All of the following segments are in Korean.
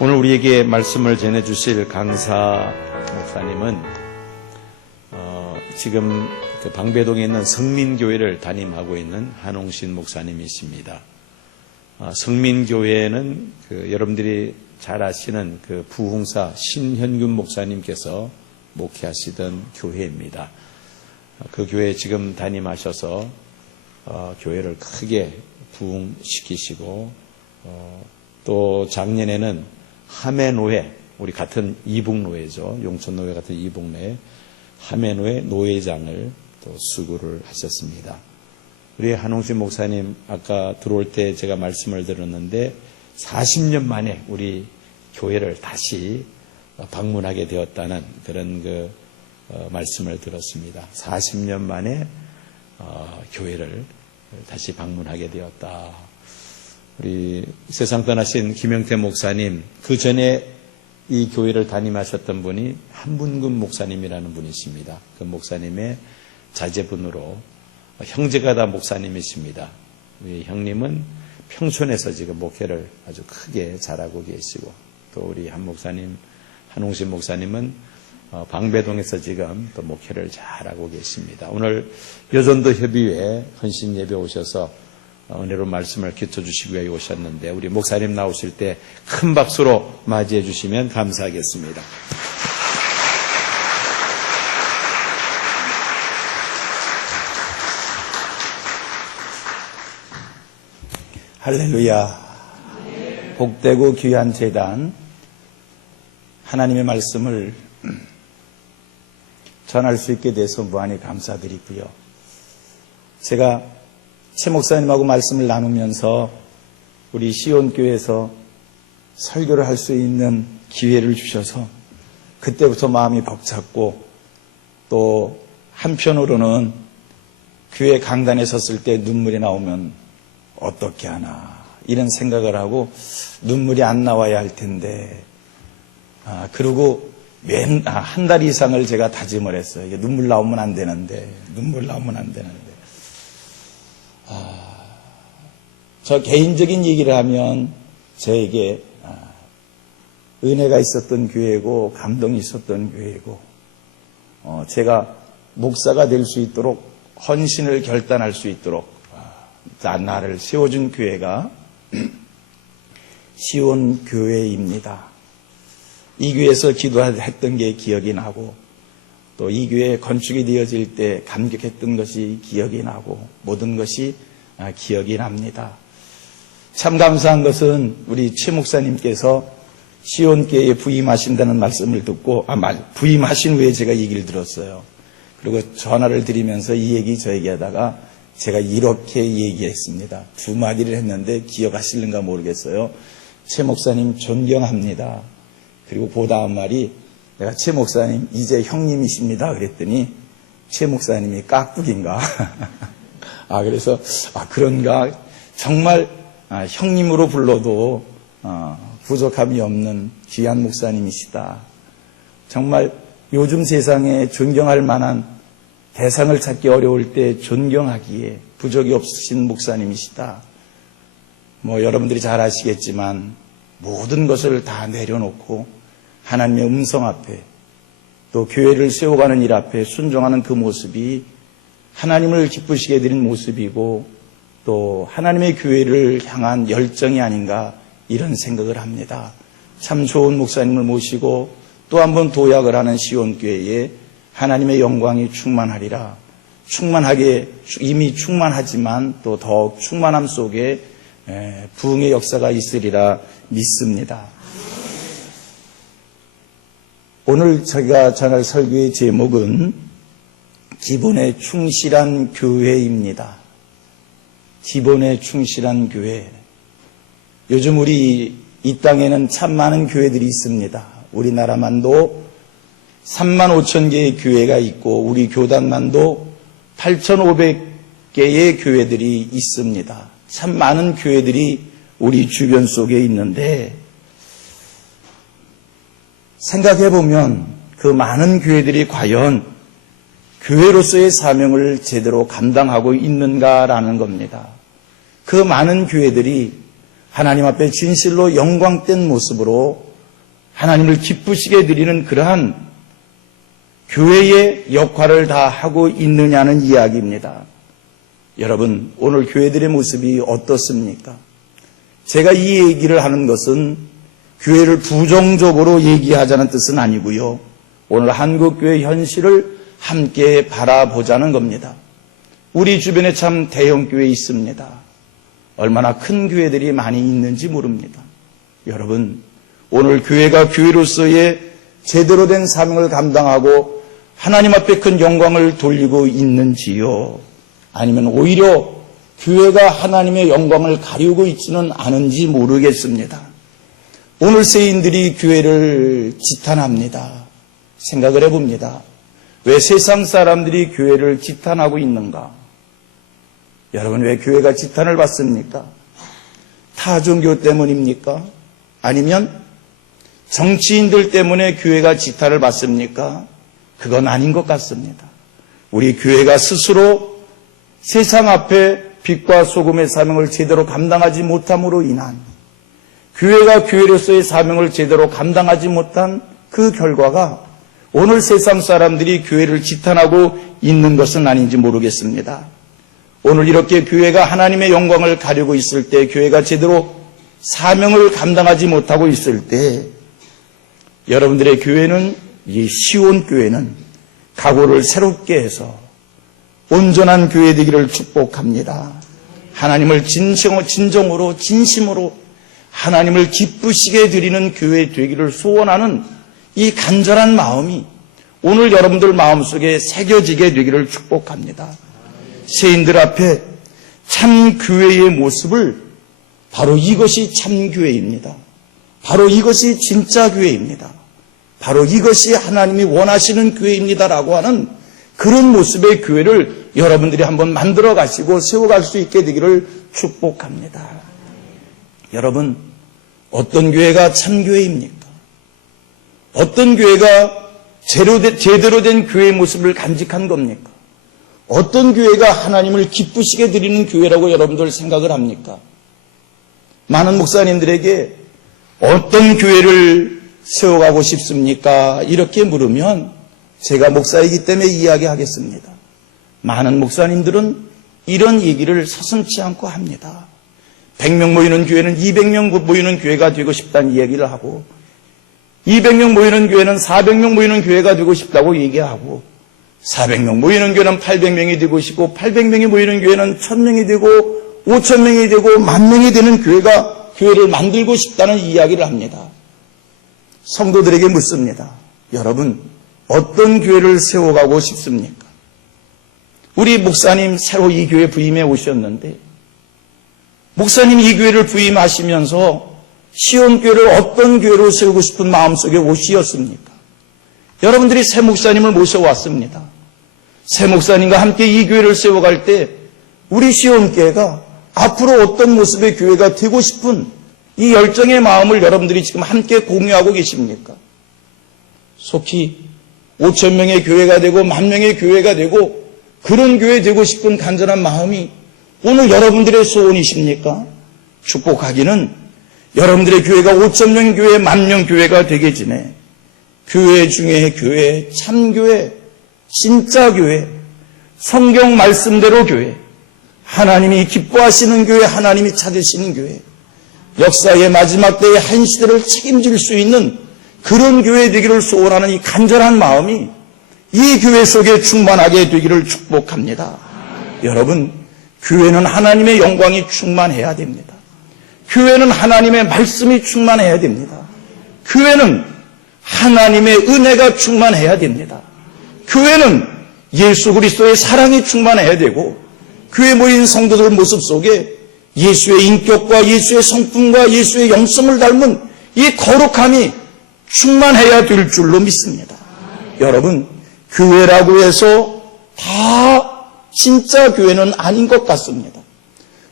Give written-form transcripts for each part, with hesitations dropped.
오늘 우리에게 말씀을 전해주실 강사 목사님은 지금 그 방배동에 있는 성민교회를 담임하고 있는 한홍신 목사님이십니다. 성민교회는 여러분들이 잘 아시는 그 부흥사 신현균 목사님께서 목회하시던 교회입니다. 그 교회에 지금 담임하셔서 교회를 크게 부흥시키시고 또 작년에는 하매노회, 우리 같은 이북노회죠. 용천노회 같은 이북노회 하매노회 노회장을 또 수고를 하셨습니다. 우리 한홍신 목사님 아까 들어올 때 제가 말씀을 들었는데 40년 만에 우리 교회를 다시 방문하게 되었다는 그런 말씀을 들었습니다. 40년 만에 교회를 다시 방문하게 되었다. 우리 세상 떠나신 김영태 목사님, 그 전에 이 교회를 담임하셨던 분이 한분금 목사님이라는 분이십니다. 그 목사님의 자제분으로 형제가 다 목사님이십니다. 우리 형님은 평촌에서 지금 목회를 아주 크게 잘하고 계시고, 또 우리 한 목사님, 한홍신 목사님은 방배동에서 지금 또 목회를 잘하고 계십니다. 오늘 여전도 협의회 헌신 예배 오셔서 은혜로 말씀을 기초주시기 위해 오셨는데 우리 목사님 나오실 때 큰 박수로 맞이해 주시면 감사하겠습니다. 할렐루야. 복되고 귀한 제단, 하나님의 말씀을 전할 수 있게 돼서 무한히 감사드리고요. 제가 최 목사님하고 말씀을 나누면서 우리 시온교회에서 설교를 할 수 있는 기회를 주셔서 그때부터 마음이 벅찼고, 또 한편으로는 교회 강단에 섰을 때 눈물이 나오면 어떻게 하나 이런 생각을 하고 눈물이 안 나와야 할 텐데, 그리고 한 달 이상을 제가 다짐을 했어요. 이게 눈물 나오면 안 되는데. 저 개인적인 얘기를 하면 저에게 은혜가 있었던 교회고 감동이 있었던 교회고, 제가 목사가 될 수 있도록 헌신을 결단할 수 있도록 나를 세워준 교회가 시온교회입니다. 이 교회에서 기도했던 게 기억이 나고, 또 이 교회 건축이 되어질 때 감격했던 것이 기억이 나고, 모든 것이 기억이 납니다. 참 감사한 것은 우리 최 목사님께서 시온교회에 부임하신다는 말씀을 듣고, 부임하신 후에 제가 얘기를 들었어요. 그리고 전화를 드리면서 이 얘기 저에게 하다가 제가 이렇게 얘기했습니다. 두 마디를 했는데 기억하실는가 모르겠어요. 최 목사님 존경합니다. 그리고 그 다음 말이, 내가 최 목사님 이제 형님이십니다 그랬더니 최 목사님이 깍두기인가? 그래서 그런가? 정말 형님으로 불러도 부족함이 없는 귀한 목사님이시다. 정말 요즘 세상에 존경할 만한 대상을 찾기 어려울 때 존경하기에 부족이 없으신 목사님이시다. 여러분들이 잘 아시겠지만 모든 것을 다 내려놓고 하나님의 음성 앞에, 또 교회를 세워가는 일 앞에 순종하는 그 모습이 하나님을 기쁘시게 드린 모습이고, 또 하나님의 교회를 향한 열정이 아닌가 이런 생각을 합니다. 참 좋은 목사님을 모시고 또 한 번 도약을 하는 시온교회에 하나님의 영광이 충만하리라. 이미 충만하지만 또 더욱 충만함 속에 부흥의 역사가 있으리라 믿습니다. 오늘 제가 전할 설교의 제목은 기본에 충실한 교회입니다. 기본에 충실한 교회. 요즘 우리 이 땅에는 참 많은 교회들이 있습니다. 우리나라만도 3만 5천 개의 교회가 있고, 우리 교단만도 8,500개의 교회들이 있습니다. 참 많은 교회들이 우리 주변 속에 있는데, 생각해보면 그 많은 교회들이 과연 교회로서의 사명을 제대로 감당하고 있는가라는 겁니다. 그 많은 교회들이 하나님 앞에 진실로 영광된 모습으로 하나님을 기쁘시게 드리는 그러한 교회의 역할을 다 하고 있느냐는 이야기입니다. 여러분, 오늘 교회들의 모습이 어떻습니까? 제가 이 얘기를 하는 것은 교회를 부정적으로 얘기하자는 뜻은 아니고요. 오늘 한국교회 현실을 함께 바라보자는 겁니다. 우리 주변에 참 대형교회 있습니다. 얼마나 큰 교회들이 많이 있는지 모릅니다. 여러분, 오늘 교회가 교회로서의 제대로 된 사명을 감당하고 하나님 앞에 큰 영광을 돌리고 있는지요? 아니면 오히려 교회가 하나님의 영광을 가리우고 있지는 않은지 모르겠습니다. 오늘 세인들이 교회를 지탄합니다. 생각을 해봅니다. 왜 세상 사람들이 교회를 지탄하고 있는가? 여러분, 왜 교회가 지탄을 받습니까? 타종교 때문입니까? 아니면 정치인들 때문에 교회가 지탄을 받습니까? 그건 아닌 것 같습니다. 우리 교회가 스스로 세상 앞에 빛과 소금의 사명을 제대로 감당하지 못함으로 인한, 교회가 교회로서의 사명을 제대로 감당하지 못한 그 결과가 오늘 세상 사람들이 교회를 지탄하고 있는 것은 아닌지 모르겠습니다. 오늘 이렇게 교회가 하나님의 영광을 가리고 있을 때, 교회가 제대로 사명을 감당하지 못하고 있을 때, 여러분들의 교회는, 이 시온교회는 각오를 새롭게 해서 온전한 교회 되기를 축복합니다. 하나님을 진정으로 진심으로 하나님을 기쁘시게 드리는 교회 되기를 소원하는 이 간절한 마음이 오늘 여러분들 마음속에 새겨지게 되기를 축복합니다. 세인들 앞에 참 교회의 모습을, 바로 이것이 참 교회입니다. 바로 이것이 진짜 교회입니다. 바로 이것이 하나님이 원하시는 교회입니다라고 하는 그런 모습의 교회를 여러분들이 한번 만들어 가시고 세워갈 수 있게 되기를 축복합니다. 여러분, 어떤 교회가 참교회입니까? 어떤 교회가 제대로 된 교회의 모습을 간직한 겁니까? 어떤 교회가 하나님을 기쁘시게 드리는 교회라고 여러분들 생각을 합니까? 많은 목사님들에게 어떤 교회를 세워가고 싶습니까? 이렇게 물으면 제가 목사이기 때문에 이야기하겠습니다. 많은 목사님들은 이런 얘기를 서슴지 않고 합니다. 100명 모이는 교회는 200명 모이는 교회가 되고 싶다는 이야기를 하고, 200명 모이는 교회는 400명 모이는 교회가 되고 싶다고 얘기하고, 400명 모이는 교회는 800명이 되고 싶고, 800명이 모이는 교회는 1000명이 되고 5000명이 되고 10,000명이 되는 교회를 만들고 싶다는 이야기를 합니다. 성도들에게 묻습니다. 여러분, 어떤 교회를 세워가고 싶습니까? 우리 목사님 새로 이 교회 부임해 오셨는데, 목사님 이 교회를 부임하시면서 시온교회를 어떤 교회로 세우고 싶은 마음속에 오시었습니까? 여러분들이 새 목사님을 모셔왔습니다. 새 목사님과 함께 이 교회를 세워갈 때 우리 시온교회가 앞으로 어떤 모습의 교회가 되고 싶은 이 열정의 마음을 여러분들이 지금 함께 공유하고 계십니까? 속히 5,000명의 교회가 되고 10,000명의 교회가 되고 그런 교회 되고 싶은 간절한 마음이 오늘 여러분들의 소원이십니까? 축복하기는 여러분들의 교회가 5,000명 교회, 10,000명 교회가 되기 전에 교회 중에 교회, 참교회, 진짜 교회, 성경 말씀대로 교회, 하나님이 기뻐하시는 교회, 하나님이 찾으시는 교회, 역사의 마지막 때의 한 시대를 책임질 수 있는 그런 교회 되기를 소원하는 이 간절한 마음이 이 교회 속에 충만하게 되기를 축복합니다. 여러분, 교회는 하나님의 영광이 충만해야 됩니다. 교회는 하나님의 말씀이 충만해야 됩니다. 교회는 하나님의 은혜가 충만해야 됩니다. 교회는 예수 그리스도의 사랑이 충만해야 되고, 교회 모인 성도들 모습 속에 예수의 인격과 예수의 성품과 예수의 영성을 닮은 이 거룩함이 충만해야 될 줄로 믿습니다. 여러분, 교회라고 해서 다 진짜 교회는 아닌 것 같습니다.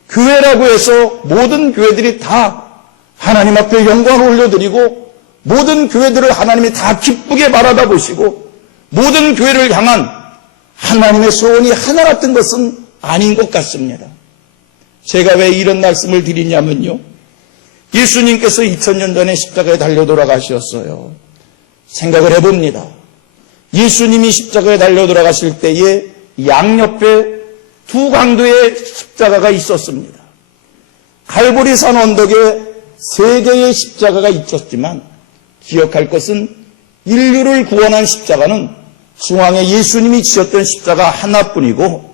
교회라고 해서 모든 교회들이 다 하나님 앞에 영광을 올려드리고, 모든 교회들을 하나님이 다 기쁘게 바라다 보시고, 모든 교회를 향한 하나님의 소원이 하나 같은 것은 아닌 것 같습니다. 제가 왜 이런 말씀을 드리냐면요, 예수님께서 2000년 전에 십자가에 달려 돌아가셨어요. 생각을 해봅니다. 예수님이 십자가에 달려 돌아가실 때에 양옆에 두 강도의 십자가가 있었습니다. 갈보리산 언덕에 3개의 십자가가 있었지만 기억할 것은 인류를 구원한 십자가는 중앙에 예수님이 지었던 십자가 하나뿐이고,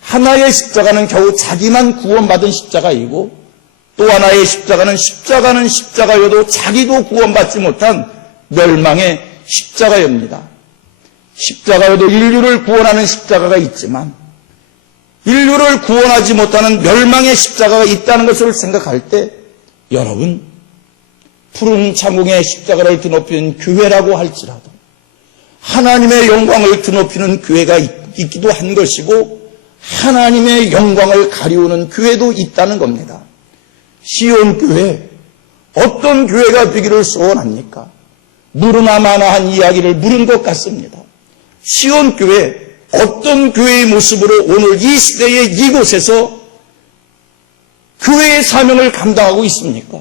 하나의 십자가는 겨우 자기만 구원받은 십자가이고, 또 하나의 십자가는 십자가여도 자기도 구원받지 못한 멸망의 십자가입니다. 십자가여도 인류를 구원하는 십자가가 있지만 인류를 구원하지 못하는 멸망의 십자가가 있다는 것을 생각할 때, 여러분, 푸른 창공에 십자가를 드높이는 교회라고 할지라도 하나님의 영광을 드높이는 교회가 있기도 한 것이고, 하나님의 영광을 가리우는 교회도 있다는 겁니다. 시온 교회, 어떤 교회가 되기를 소원합니까? 물으나 마나한 이야기를 물은 것 같습니다. 시온 교회, 어떤 교회의 모습으로 오늘 이 시대의 이곳에서 교회의 사명을 감당하고 있습니까?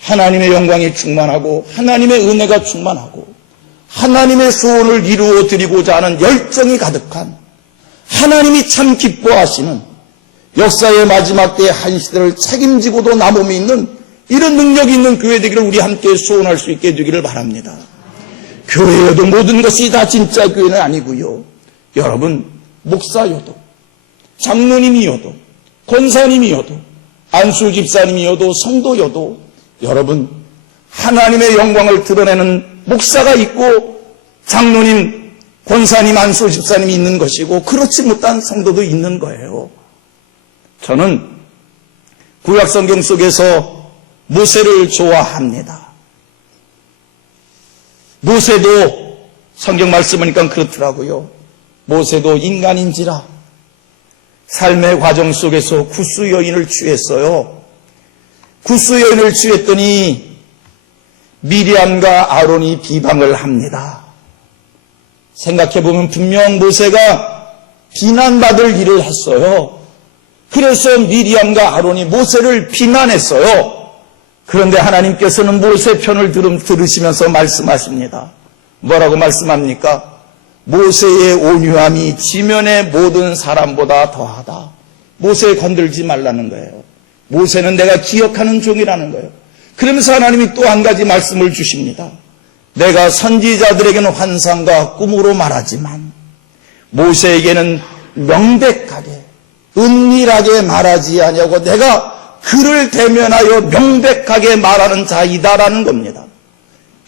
하나님의 영광이 충만하고 하나님의 은혜가 충만하고 하나님의 소원을 이루어 드리고자 하는 열정이 가득한, 하나님이 참 기뻐하시는, 역사의 마지막 때의 한 시대를 책임지고도 남음이 있는 이런 능력이 있는 교회 되기를 우리 함께 소원할 수 있게 되기를 바랍니다. 교회여도 모든 것이 다 진짜 교회는 아니고요. 여러분, 목사여도, 장로님이어도, 권사님이어도, 안수 집사님이어도, 성도여도, 여러분, 하나님의 영광을 드러내는 목사가 있고, 장로님, 권사님, 안수 집사님이 있는 것이고, 그렇지 못한 성도도 있는 거예요. 저는 구약성경 속에서 모세를 좋아합니다. 모세도 성경 말씀하니까 그렇더라고요. 모세도 인간인지라 삶의 과정 속에서 구스 여인을 취했어요. 구스 여인을 취했더니 미리암과 아론이 비방을 합니다. 생각해보면 분명 모세가 비난받을 일을 했어요. 그래서 미리암과 아론이 모세를 비난했어요. 그런데 하나님께서는 모세 편을 들으시면서 말씀하십니다. 뭐라고 말씀합니까? 모세의 온유함이 지면의 모든 사람보다 더하다. 모세 건들지 말라는 거예요. 모세는 내가 기억하는 종이라는 거예요. 그러면서 하나님이 또 한 가지 말씀을 주십니다. 내가 선지자들에게는 환상과 꿈으로 말하지만 모세에게는 명백하게 은밀하게 말하지 아니하고 내가 그를 대면하여 명백하게 말하는 자이다라는 겁니다.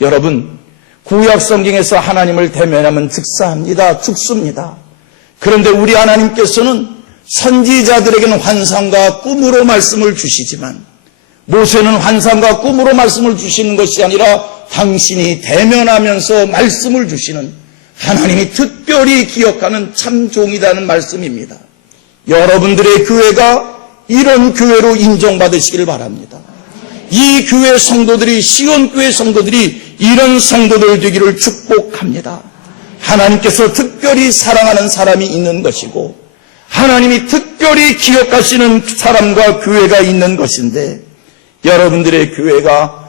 여러분, 구약 성경에서 하나님을 대면하면 즉사합니다. 죽습니다. 그런데 우리 하나님께서는 선지자들에게는 환상과 꿈으로 말씀을 주시지만 모세는 환상과 꿈으로 말씀을 주시는 것이 아니라 당신이 대면하면서 말씀을 주시는, 하나님이 특별히 기억하는 참 종이라는 말씀입니다. 여러분들의 교회가 이런 교회로 인정받으시기를 바랍니다. 이 교회 성도들이, 시온교회 성도들이 이런 성도들 되기를 축복합니다. 하나님께서 특별히 사랑하는 사람이 있는 것이고 하나님이 특별히 기억하시는 사람과 교회가 있는 것인데, 여러분들의 교회가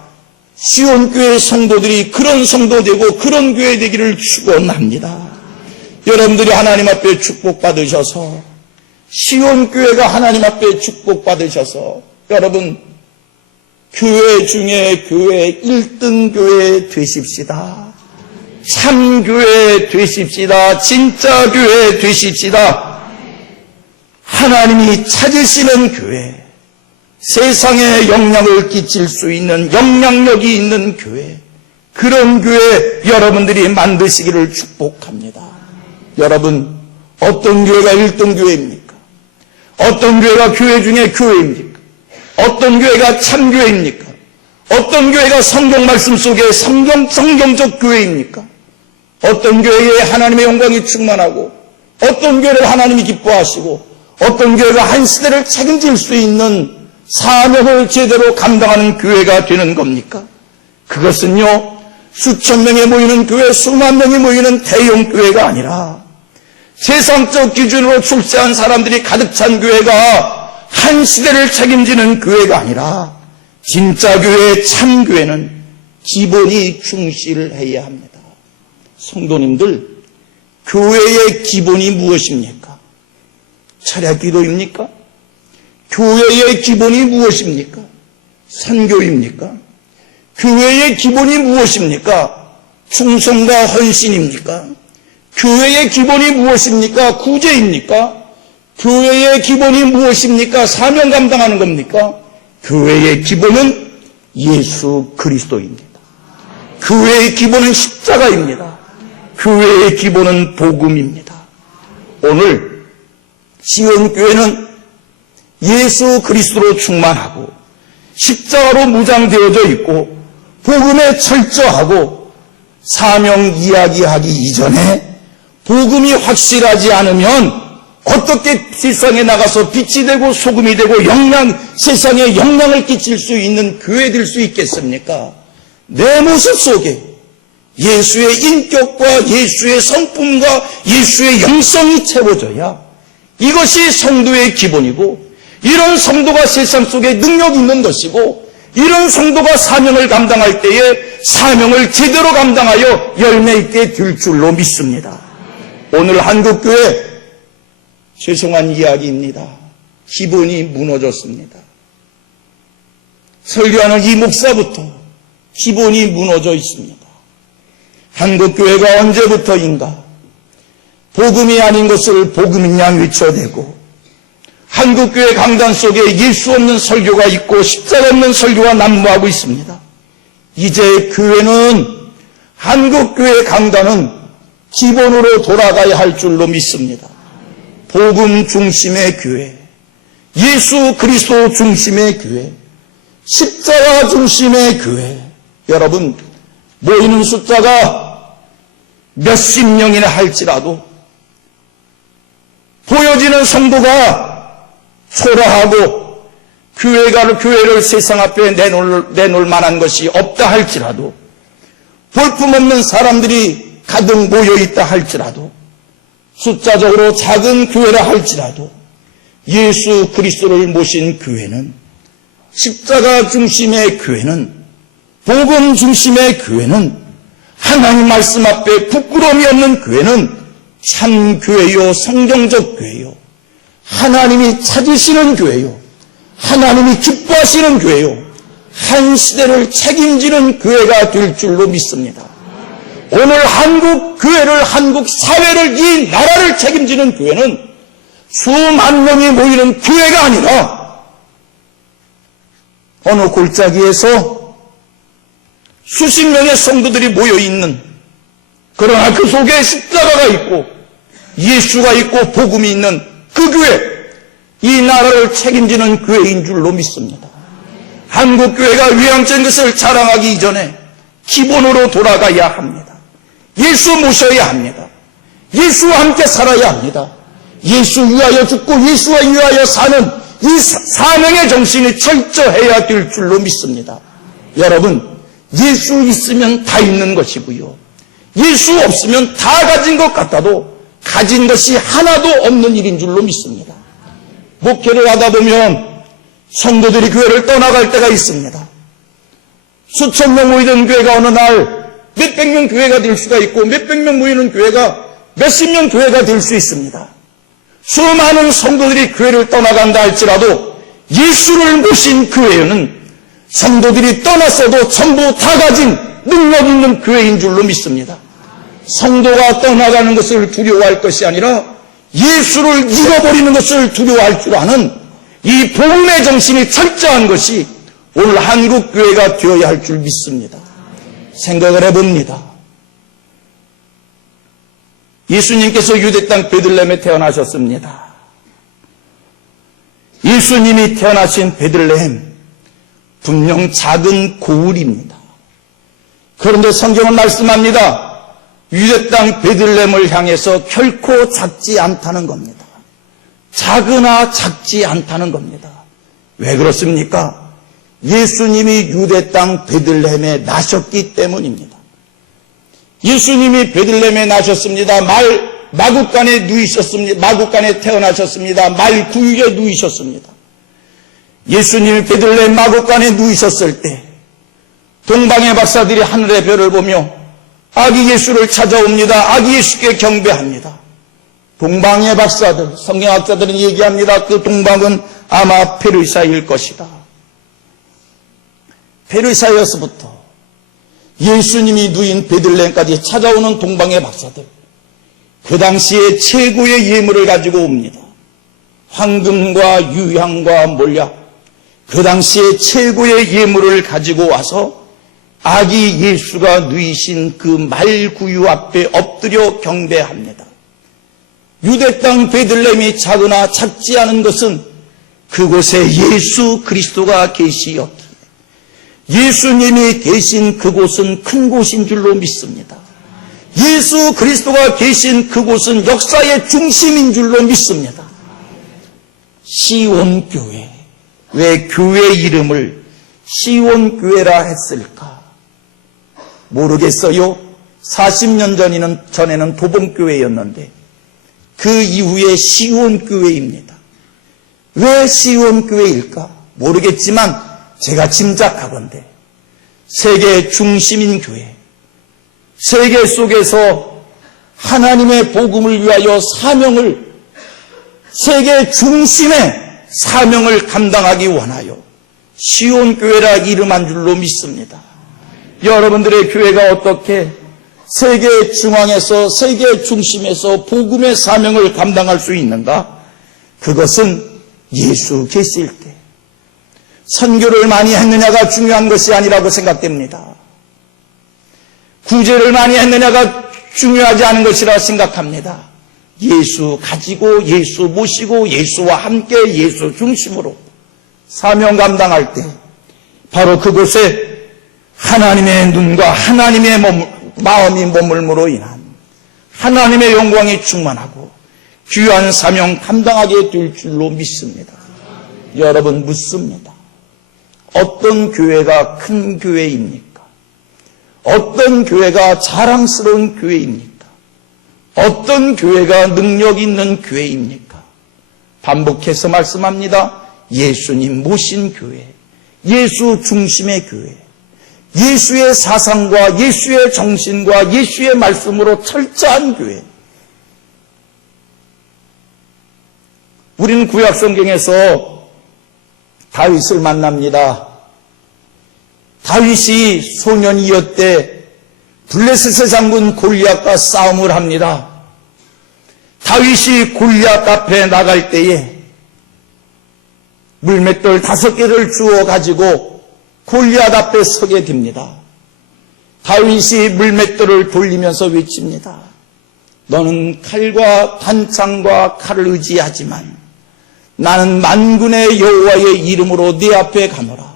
시온교회 성도들이 그런 성도 되고 그런 교회 되기를 축원합니다. 여러분들이 하나님 앞에 축복받으셔서, 시온교회가 하나님 앞에 축복받으셔서 여러분 교회 중에 교회 1등 교회 되십시다. 참교회 되십시다. 진짜 교회 되십시다. 하나님이 찾으시는 교회, 세상에 영향을 끼칠 수 있는 영향력이 있는 교회, 그런 교회 여러분들이 만드시기를 축복합니다. 여러분, 어떤 교회가 1등 교회입니까? 어떤 교회가 교회 중에 교회입니까? 어떤 교회가 참교회입니까? 어떤 교회가 성경 말씀 속에 성경적 교회입니까? 어떤 교회에 하나님의 영광이 충만하고, 어떤 교회를 하나님이 기뻐하시고, 어떤 교회가 한 시대를 책임질 수 있는 사명을 제대로 감당하는 교회가 되는 겁니까? 그것은요, 수천 명이 모이는 교회, 수만 명이 모이는 대형 교회가 아니라 세상적 기준으로 출세한 사람들이 가득 찬 교회가 한 시대를 책임지는 교회가 아니라 진짜 교회, 참교회는 기본이 충실해야 합니다. 성도님들, 교회의 기본이 무엇입니까? 철야 기도입니까? 교회의 기본이 무엇입니까? 선교입니까? 교회의 기본이 무엇입니까? 충성과 헌신입니까? 교회의 기본이 무엇입니까? 구제입니까? 교회의 기본이 무엇입니까? 사명 감당하는 겁니까? 교회의 기본은 예수 그리스도입니다. 교회의 기본은 십자가입니다. 교회의 기본은 복음입니다. 오늘 시온교회는 예수 그리스도로 충만하고 십자가로 무장되어져 있고 복음에 철저하고 사명 이야기하기 이전에 복음이 확실하지 않으면 어떻게 세상에 나가서 빛이 되고 소금이 되고 세상에 영향을 끼칠 수 있는 교회 될 수 있겠습니까? 내 모습 속에 예수의 인격과 예수의 성품과 예수의 영성이 채워져야 이것이 성도의 기본이고, 이런 성도가 세상 속에 능력이 있는 것이고, 이런 성도가 사명을 감당할 때에 사명을 제대로 감당하여 열매 있게 될 줄로 믿습니다. 오늘 한국교회 죄송한 이야기입니다. 기본이 무너졌습니다. 설교하는 이 목사부터 기본이 무너져 있습니다. 한국교회가 언제부터인가 복음이 아닌 것을 복음인 양 외쳐대고, 한국교회 강단 속에 예수 없는 설교가 있고 십자가 없는 설교가 난무하고 있습니다. 이제 교회는, 한국교회 강단은 기본으로 돌아가야 할 줄로 믿습니다. 복음 중심의 교회, 예수 그리스도 중심의 교회, 십자가 중심의 교회. 여러분, 모이는 숫자가 몇십 명이나 할지라도 보여지는 성도가 초라하고 교회를 세상 앞에 내놓을 만한 것이 없다 할지라도, 볼품없는 사람들이 가득 모여있다 할지라도, 숫자적으로 작은 교회라 할지라도 예수 그리스도를 모신 교회는, 십자가 중심의 교회는, 복음 중심의 교회는, 하나님 말씀 앞에 부끄러움이 없는 교회는 참 교회요, 성경적 교회요, 하나님이 찾으시는 교회요, 하나님이 기뻐하시는 교회요, 한 시대를 책임지는 교회가 될 줄로 믿습니다. 오늘 한국 교회를, 한국 사회를, 이 나라를 책임지는 교회는 수만 명이 모이는 교회가 아니라 어느 골짜기에서 수십 명의 성도들이 모여있는, 그러나 그 속에 십자가가 있고 예수가 있고 복음이 있는 그 교회, 이 나라를 책임지는 교회인 줄로 믿습니다. 한국교회가 외향적인 것을 자랑하기 이전에 기본으로 돌아가야 합니다. 예수 모셔야 합니다. 예수와 함께 살아야 합니다. 예수 위하여 죽고 예수와 위하여 사는 이 사명의 정신이 철저해야 될 줄로 믿습니다. 여러분, 예수 있으면 다 있는 것이고요, 예수 없으면 다 가진 것 같아도 가진 것이 하나도 없는 일인 줄로 믿습니다. 목회를 하다 보면 성도들이 교회를 떠나갈 때가 있습니다. 수천 명 모이던 교회가 어느 날 몇백 명 교회가 될 수가 있고, 몇백 명 모이는 교회가 몇십 명 교회가 될 수 있습니다. 수많은 성도들이 교회를 떠나간다 할지라도 예수를 모신 교회는 성도들이 떠났어도 전부 다 가진 능력 있는 교회인 줄로 믿습니다. 성도가 떠나가는 것을 두려워할 것이 아니라 예수를 잃어버리는 것을 두려워할 줄 아는 이 복음의 정신이 철저한 것이 오늘 한국교회가 되어야 할 줄 믿습니다. 생각을 해봅니다. 예수님께서 유대 땅 베들레헴에 태어나셨습니다. 예수님이 태어나신 베들레헴, 분명 작은 고을입니다. 그런데 성경은 말씀합니다. 유대 땅 베들레헴을 향해서 결코 작지 않다는 겁니다. 작으나 작지 않다는 겁니다. 왜 그렇습니까? 예수님이 유대 땅 베들레헴에 나셨기 때문입니다. 예수님이 베들레헴에 나셨습니다. 마구간에 누이셨습니다. 마구간에 태어나셨습니다. 말 구유에 누이셨습니다. 예수님이 베들레헴 마구간에 누이셨을 때 동방의 박사들이 하늘의 별을 보며 아기 예수를 찾아옵니다. 아기 예수께 경배합니다. 동방의 박사들, 성경학자들은 얘기합니다. 그 동방은 아마 페르시아일 것이다. 페르시아에서부터 예수님이 누인 베들레헴까지 찾아오는 동방의 박사들, 그 당시에 최고의 예물을 가지고 옵니다. 황금과 유향과 몰약, 그 당시에 최고의 예물을 가지고 와서 아기 예수가 누이신 그 말구유 앞에 엎드려 경배합니다. 유대 땅 베들레헴이 작으나 작지 않은 것은 그곳에 예수 그리스도가 계시었기에 예수님이 계신 그곳은 큰 곳인 줄로 믿습니다. 예수 그리스도가 계신 그곳은 역사의 중심인 줄로 믿습니다. 시온교회, 왜 교회 이름을 시온교회라 했을까? 모르겠어요. 40년 전에는 도봉교회였는데 그 이후에 시온교회입니다. 왜 시온교회일까? 모르겠지만 제가 짐작하건대 세계 중심인 교회, 세계 속에서 하나님의 복음을 위하여 세계 중심의 사명을 감당하기 원하여 시온교회라 이름한 줄로 믿습니다. 여러분들의 교회가 어떻게 세계 중앙에서, 세계 중심에서 복음의 사명을 감당할 수 있는가? 그것은 예수 계실 때 선교를 많이 했느냐가 중요한 것이 아니라고 생각됩니다. 구제를 많이 했느냐가 중요하지 않은 것이라 생각합니다. 예수 가지고, 예수 모시고, 예수와 함께 예수 중심으로 사명 감당할 때 바로 그곳에 하나님의 눈과 하나님의 마음이 머물므로 인한 하나님의 영광이 충만하고 귀한 사명 감당하게 될 줄로 믿습니다. 여러분 묻습니다. 어떤 교회가 큰 교회입니까? 어떤 교회가 자랑스러운 교회입니까? 어떤 교회가 능력 있는 교회입니까? 반복해서 말씀합니다. 예수님 모신 교회, 예수 중심의 교회, 예수의 사상과 예수의 정신과 예수의 말씀으로 철저한 교회. 우리는 구약 성경에서 다윗을 만납니다. 다윗이 소년이었대 블레셋의 장군 골리앗과 싸움을 합니다. 다윗이 골리앗 앞에 나갈 때에 물맷돌 5개를 주워 가지고 골리앗 앞에 서게 됩니다. 다윗이 물맷돌을 돌리면서 외칩니다. 너는 칼과 단창과 칼을 의지하지만 나는 만군의 여호와의 이름으로 네 앞에 가노라.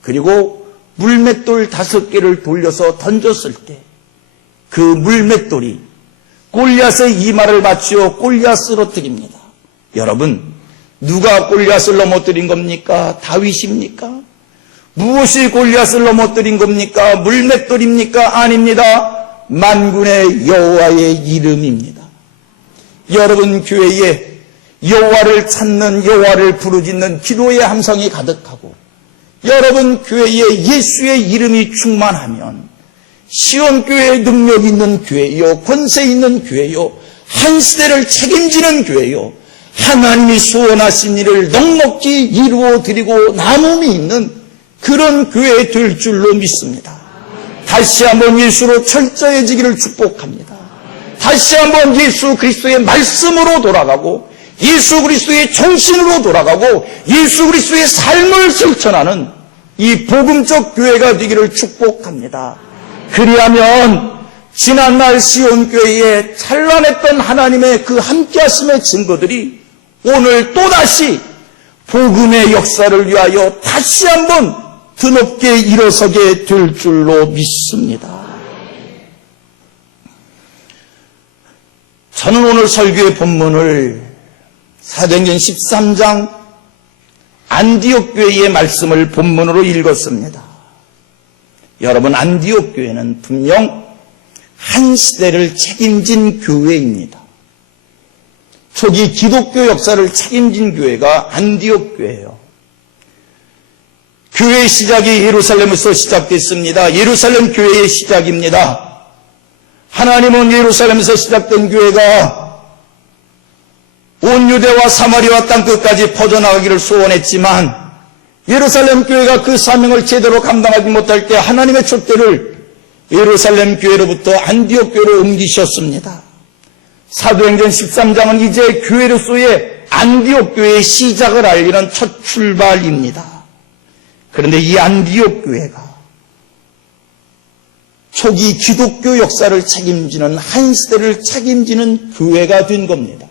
그리고 물맷돌 5개를 돌려서 던졌을 때 그 물맷돌이 골리앗의 이마를 맞추어 골리앗 쓰러뜨립니다. 여러분, 누가 골리앗을 넘어뜨린 겁니까? 다윗입니까? 무엇이 골리앗을 넘어뜨린 겁니까? 물맷돌입니까? 아닙니다. 만군의 여호와의 이름입니다. 여러분 교회에 여호와를 찾는, 여호와를 부르짖는 기도의 함성이 가득하고 여러분 교회에 예수의 이름이 충만하면 시온교회의 능력 있는 교회요, 권세 있는 교회요, 한 시대를 책임지는 교회요, 하나님이 소원하신 일을 넉넉히 이루어드리고 나눔이 있는 그런 교회 될 줄로 믿습니다. 다시 한번 예수로 철저해지기를 축복합니다. 다시 한번 예수 그리스도의 말씀으로 돌아가고 예수 그리스도의 정신으로 돌아가고 예수 그리스도의 삶을 실천하는 이 복음적 교회가 되기를 축복합니다. 그리하면 지난날 시온교회에 찬란했던 하나님의 그 함께하심의 증거들이 오늘 또다시 복음의 역사를 위하여 다시 한번 드높게 일어서게 될 줄로 믿습니다. 저는 오늘 설교의 본문을 사도행전 13장 안디옥 교회의 말씀을 본문으로 읽었습니다. 여러분, 안디옥 교회는 분명 한 시대를 책임진 교회입니다. 초기 기독교 역사를 책임진 교회가 안디옥 교회예요. 교회의 시작이 예루살렘에서 시작됐습니다. 예루살렘 교회의 시작입니다. 하나님은 예루살렘에서 시작된 교회가 온 유대와 사마리아 땅끝까지 퍼져나가기를 소원했지만 예루살렘 교회가 그 사명을 제대로 감당하지 못할 때 하나님의 촛대를 예루살렘 교회로부터 안디옥 교회로 옮기셨습니다. 사도행전 13장은 이제 교회로서의 안디옥 교회의 시작을 알리는 첫 출발입니다. 그런데 이 안디옥 교회가 초기 기독교 역사를 책임지는 한 시대를 책임지는 교회가 된 겁니다.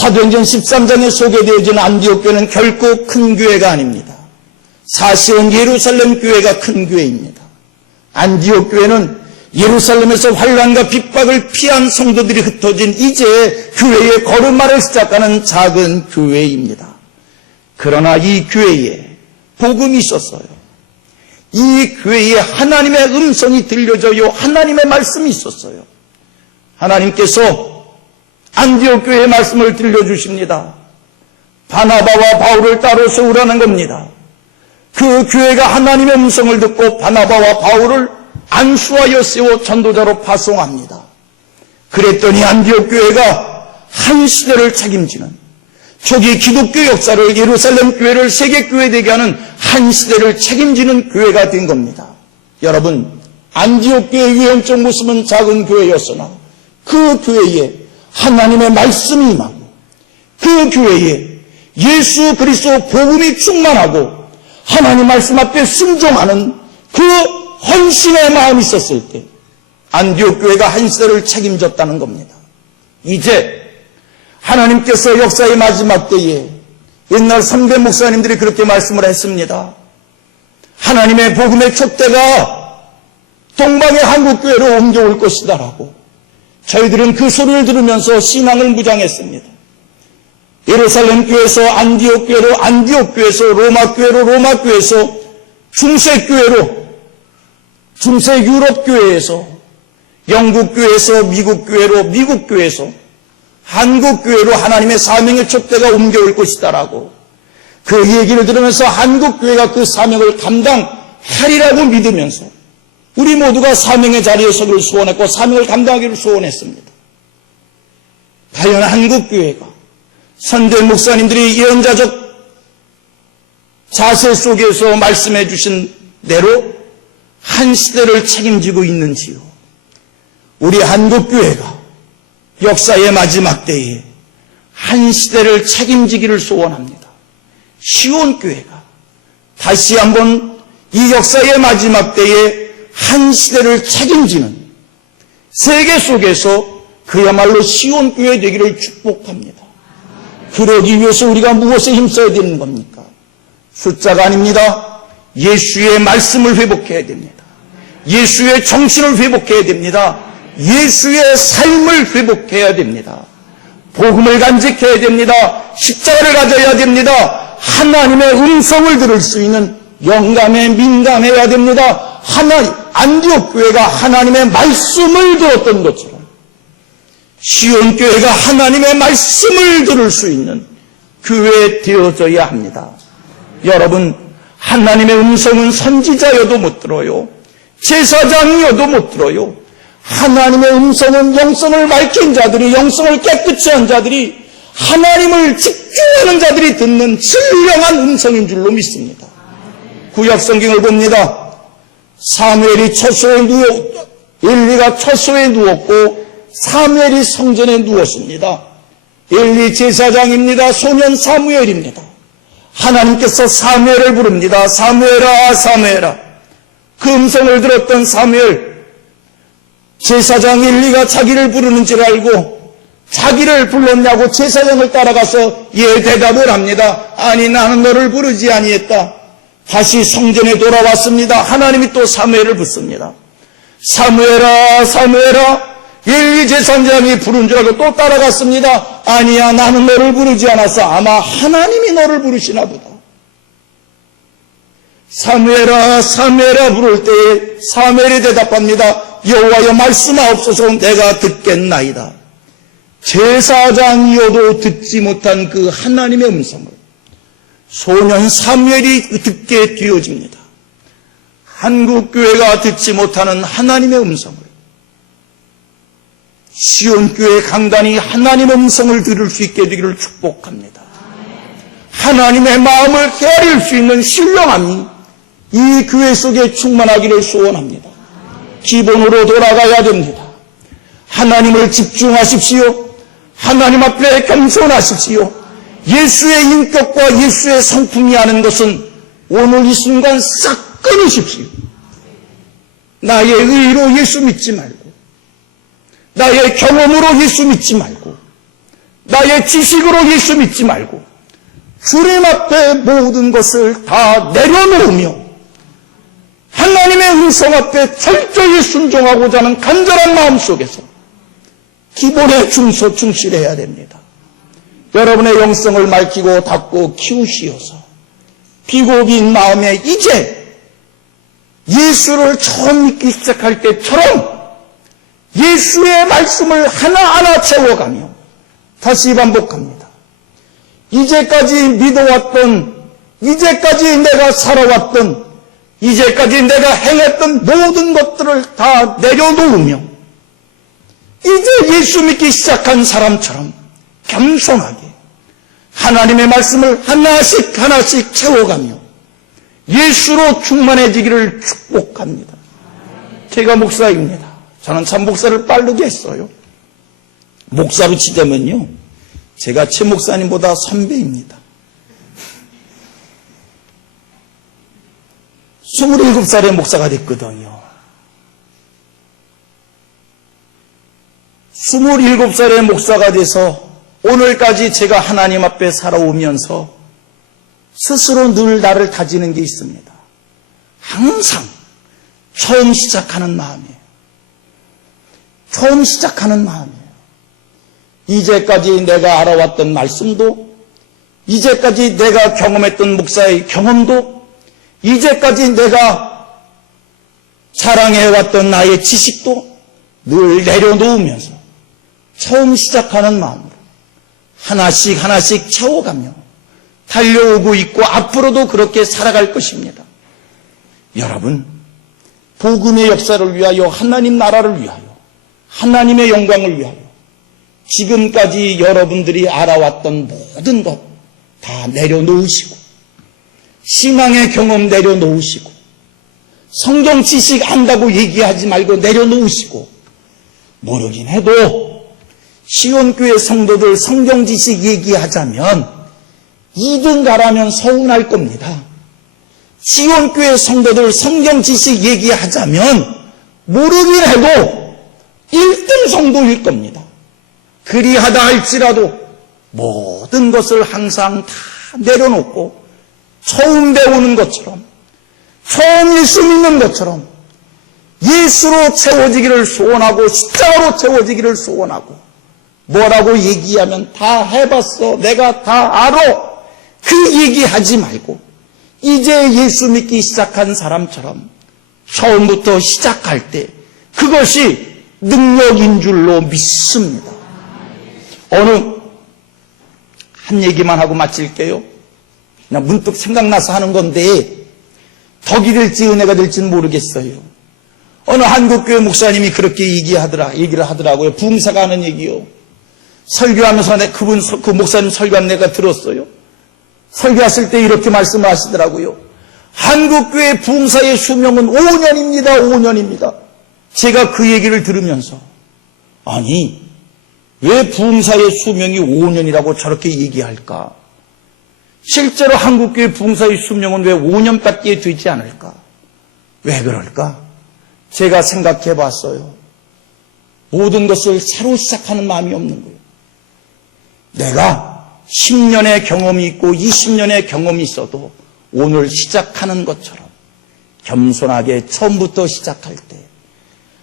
사도행전 13장에 소개되어진 안디옥 교회는 결코 큰 교회가 아닙니다. 사실은 예루살렘 교회가 큰 교회입니다. 안디옥 교회는 예루살렘에서 환난과 핍박을 피한 성도들이 흩어진 이제 교회의 걸음마를 시작하는 작은 교회입니다. 그러나 이 교회에 복음이 있었어요. 이 교회에 하나님의 음성이 들려져요. 하나님의 말씀이 있었어요. 하나님께서 안디옥 교회의 말씀을 들려주십니다. 바나바와 바울을 따로 세우라는 겁니다. 그 교회가 하나님의 음성을 듣고 바나바와 바울을 안수하여 세워 전도자로 파송합니다. 그랬더니 안디옥 교회가 한 시대를 책임지는 초기 기독교 역사를 예루살렘 교회를 세계교회 되게 하는 한 시대를 책임지는 교회가 된 겁니다. 여러분, 안디옥 교회의 유형적 모습은 작은 교회였으나 그 교회에 하나님의 말씀이 임하고 그 교회에 예수 그리스도 복음이 충만하고 하나님 말씀 앞에 순종하는 그 헌신의 마음이 있었을 때 안디옥 교회가 한 시대를 책임졌다는 겁니다. 이제 하나님께서 역사의 마지막 때에 옛날 선배 목사님들이 그렇게 말씀을 했습니다. 하나님의 복음의 촛대가 동방의 한국교회로 옮겨올 것이다라고. 저희들은 그 소리를 들으면서 신앙을 무장했습니다. 예루살렘 교회에서 안디옥 교회로, 안디옥 교회에서 로마 교회로, 로마 교회에서 중세 교회로, 중세 유럽 교회에서 영국 교회에서 미국 교회로, 미국 교회에서 한국 교회로 하나님의 사명의 촛대가 옮겨올 것이다라고. 그 얘기를 들으면서 한국 교회가 그 사명을 감당하리라고 믿으면서 우리 모두가 사명의 자리에 서기를 소원했고 사명을 감당하기를 소원했습니다. 과연 한국 교회가 선대 목사님들이 예언자적 자세 속에서 말씀해 주신 대로 한 시대를 책임지고 있는지요? 우리 한국 교회가 역사의 마지막 때에 한 시대를 책임지기를 소원합니다. 시온 교회가 다시 한번 이 역사의 마지막 때에 한 시대를 책임지는 세계 속에서 그야말로 시온 교회 되기를 축복합니다. 그러기 위해서 우리가 무엇에 힘써야 되는 겁니까? 숫자가 아닙니다. 예수의 말씀을 회복해야 됩니다. 예수의 정신을 회복해야 됩니다. 예수의 삶을 회복해야 됩니다. 복음을 간직해야 됩니다. 십자가를 가져야 됩니다. 하나님의 음성을 들을 수 있는 영감에 민감해야 됩니다. 안디옥 교회가 하나님의 말씀을 들었던 것처럼 시온 교회가 하나님의 말씀을 들을 수 있는 교회 되어져야 합니다. 여러분, 하나님의 음성은 선지자여도 못 들어요. 제사장이어도 못 들어요. 하나님의 음성은 영성을 밝힌 자들이, 영성을 깨끗이 한 자들이, 하나님을 집중하는 자들이 듣는 신령한 음성인 줄로 믿습니다. 구약 성경을 봅니다. 사무엘이 처소에 엘리가 처소에 누웠고 사무엘이 성전에 누웠습니다. 엘리 제사장입니다. 소년 사무엘입니다. 하나님께서 사무엘을 부릅니다. 사무엘아, 사무엘아. 그 음성을 들었던 사무엘, 제사장 엘리가 자기를 부르는 줄 알고 자기를 불렀냐고 제사장을 따라가서 대답을 합니다. 아니, 나는 너를 부르지 아니했다. 다시 성전에 돌아왔습니다. 하나님이 또 사무엘을 붙습니다. 사무엘아, 사무엘아. 엘리 제사장이 부른 줄 알고 또 따라갔습니다. 아니야, 나는 너를 부르지 않았어. 아마 하나님이 너를 부르시나 보다. 사무엘아, 사무엘아 부를 때에 사무엘이 대답합니다. 여호와여, 말씀하옵소서. 내가 듣겠나이다. 제사장이어도 듣지 못한 그 하나님의 음성을 소년 사무엘이 듣게 되어집니다. 한국교회가 듣지 못하는 하나님의 음성을, 시온교회 강단이 하나님의 음성을 들을 수 있게 되기를 축복합니다. 하나님의 마음을 헤아릴 수 있는 신령함이 이 교회 속에 충만하기를 소원합니다. 기본으로 돌아가야 됩니다. 하나님을 집중하십시오. 하나님 앞에 겸손하십시오. 예수의 인격과 예수의 성품이 아는 것은 오늘 이 순간 싹 끊으십시오. 나의 의로 예수 믿지 말고, 나의 경험으로 예수 믿지 말고, 나의 지식으로 예수 믿지 말고, 주님 앞에 모든 것을 다 내려놓으며 하나님의 음성 앞에 철저히 순종하고자 하는 간절한 마음 속에서 기본에 충실해야 됩니다. 여러분의 영성을 밝히고 닫고 키우시어서 비고비인 마음에 이제 예수를 처음 믿기 시작할 때처럼 예수의 말씀을 하나하나 채워가며, 다시 반복합니다. 이제까지 믿어왔던, 이제까지 내가 살아왔던, 이제까지 내가 행했던 모든 것들을 다 내려놓으며 이제 예수 믿기 시작한 사람처럼 겸손하게 하나님의 말씀을 하나씩 하나씩 채워가며 예수로 충만해지기를 축복합니다. 제가 목사입니다. 저는 참 목사를 빠르게 했어요. 목사로 치자면요, 제가 최 목사님보다 선배입니다. 27살에 목사가 됐거든요. 27살에 목사가 돼서 오늘까지 제가 하나님 앞에 살아오면서 스스로 늘 나를 다지는 게 있습니다. 항상 처음 시작하는 마음이에요. 처음 시작하는 마음이에요. 이제까지 내가 알아왔던 말씀도, 이제까지 내가 경험했던 목사의 경험도, 이제까지 내가 자랑해왔던 나의 지식도 늘 내려놓으면서 처음 시작하는 마음으로 하나씩 하나씩 채워가며 달려오고 있고 앞으로도 그렇게 살아갈 것입니다. 여러분, 복음의 역사를 위하여, 하나님 나라를 위하여, 하나님의 영광을 위하여 지금까지 여러분들이 알아왔던 모든 것 다 내려놓으시고, 신앙의 경험 내려놓으시고, 성경 지식 안다고 얘기하지 말고 내려놓으시고, 모르긴 해도 시온교회 성도들 성경 지식 얘기하자면 2등 가라면 서운할 겁니다. 시온교회 성도들 성경 지식 얘기하자면 모르긴 해도 1등 성도일 겁니다. 그리하다 할지라도 모든 것을 항상 다 내려놓고 처음 배우는 것처럼, 처음 예수 믿는 것처럼 예수로 채워지기를 소원하고 십자가로 채워지기를 소원하고, 뭐라고 얘기하면 다 해봤어, 내가 다 알아, 그 얘기하지 말고 이제 예수 믿기 시작한 사람처럼 처음부터 시작할 때 그것이 능력인 줄로 믿습니다. 어느 한 얘기만 하고 마칠게요. 그냥 문득 생각나서 하는 건데 덕이 될지 은혜가 될지는 모르겠어요. 어느 한국교회 목사님이 그렇게 얘기를 하더라고요. 부흥사가 하는 얘기요. 설교하면서 그 목사님 설교한 내가 들었어요. 설교하실 때 이렇게 말씀을 하시더라고요. 한국교회 부흥사의 수명은 5년입니다. 5년입니다. 제가 그 얘기를 들으면서, 아니, 왜 부흥사의 수명이 5년이라고 저렇게 얘기할까? 실제로 한국교회 부흥사의 수명은 왜 5년밖에 되지 않을까? 왜 그럴까? 제가 생각해 봤어요. 모든 것을 새로 시작하는 마음이 없는 거예요. 내가 10년의 경험이 있고 20년의 경험이 있어도 오늘 시작하는 것처럼 겸손하게 처음부터 시작할 때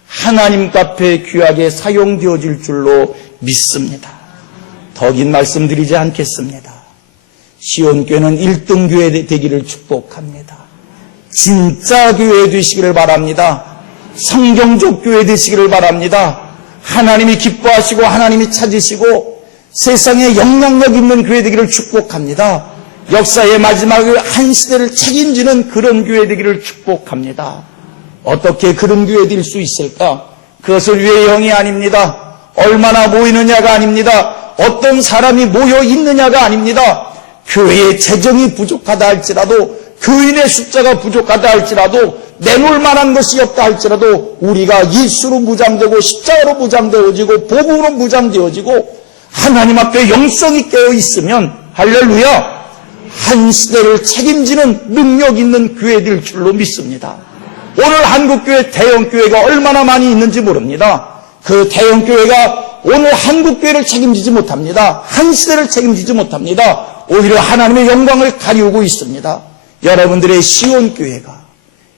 하나님 앞에 귀하게 사용되어질 줄로 믿습니다. 더 긴 말씀 드리지 않겠습니다. 시온교회는 1등 교회 되기를 축복합니다. 진짜 교회 되시기를 바랍니다. 성경적 교회 되시기를 바랍니다. 하나님이 기뻐하시고 하나님이 찾으시고 세상에 영향력 있는 교회 되기를 축복합니다. 역사의 마지막 한 시대를 책임지는 그런 교회 되기를 축복합니다. 어떻게 그런 교회 될 수 있을까? 그것은 외형이 아닙니다. 얼마나 모이느냐가 아닙니다. 어떤 사람이 모여 있느냐가 아닙니다. 교회의 재정이 부족하다 할지라도, 교인의 숫자가 부족하다 할지라도, 내놓을 만한 것이 없다 할지라도 우리가 예수로 무장되고 십자가로 무장되어지고 복음으로 무장되어지고 하나님 앞에 영성이 깨어 있으면 할렐루야, 한 시대를 책임지는 능력 있는 교회들 줄로 믿습니다. 오늘 한국교회 대형교회가 얼마나 많이 있는지 모릅니다. 그 대형교회가 오늘 한국교회를 책임지지 못합니다. 한 시대를 책임지지 못합니다. 오히려 하나님의 영광을 가리우고 있습니다. 여러분들의 시온교회가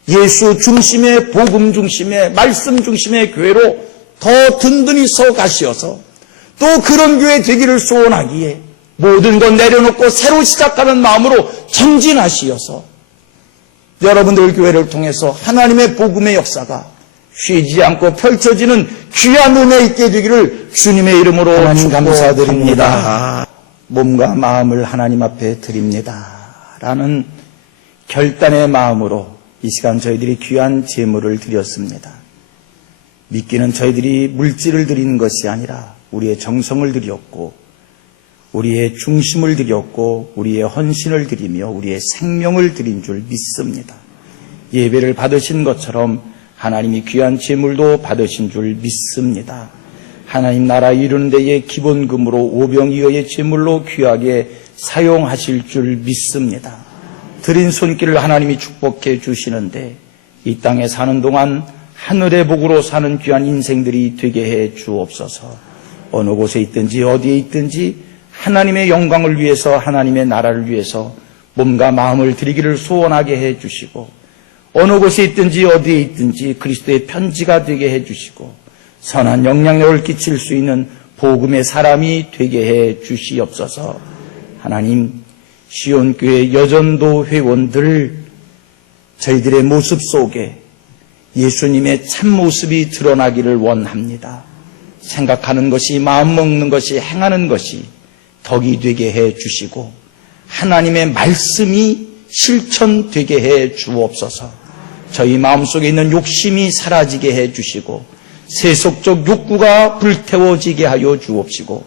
예수 중심의 복음 중심의 말씀 중심의 교회로 더 든든히 서 가시어서 또 그런 교회 되기를 소원하기에 모든 것 내려놓고 새로 시작하는 마음으로 전진하시어서 여러분들 교회를 통해서 하나님의 복음의 역사가 쉬지 않고 펼쳐지는 귀한 은혜 있게 되기를 주님의 이름으로 하나님 감사드립니다. 몸과 마음을 하나님 앞에 드립니다 라는 결단의 마음으로 이 시간 저희들이 귀한 제물을 드렸습니다. 믿기는 저희들이 물질을 드리는 것이 아니라 우리의 정성을 드렸고 우리의 중심을 드렸고 우리의 헌신을 드리며 우리의 생명을 드린 줄 믿습니다. 예배를 받으신 것처럼 하나님이 귀한 제물도 받으신 줄 믿습니다. 하나님 나라 이루는 데에 기본금으로 오병이어의 제물로 귀하게 사용하실 줄 믿습니다. 드린 손길을 하나님이 축복해 주시는데 이 땅에 사는 동안 하늘의 복으로 사는 귀한 인생들이 되게 해 주옵소서. 어느 곳에 있든지 어디에 있든지 하나님의 영광을 위해서 하나님의 나라를 위해서 몸과 마음을 드리기를 소원하게 해 주시고 어느 곳에 있든지 어디에 있든지 그리스도의 편지가 되게 해 주시고 선한 영향력을 끼칠 수 있는 복음의 사람이 되게 해 주시옵소서. 하나님, 시온교회 여전도 회원들 저희들의 모습 속에 예수님의 참모습이 드러나기를 원합니다. 생각하는 것이, 마음 먹는 것이, 행하는 것이 덕이 되게 해 주시고 하나님의 말씀이 실천되게 해 주옵소서. 저희 마음속에 있는 욕심이 사라지게 해 주시고 세속적 욕구가 불태워지게 하여 주옵시고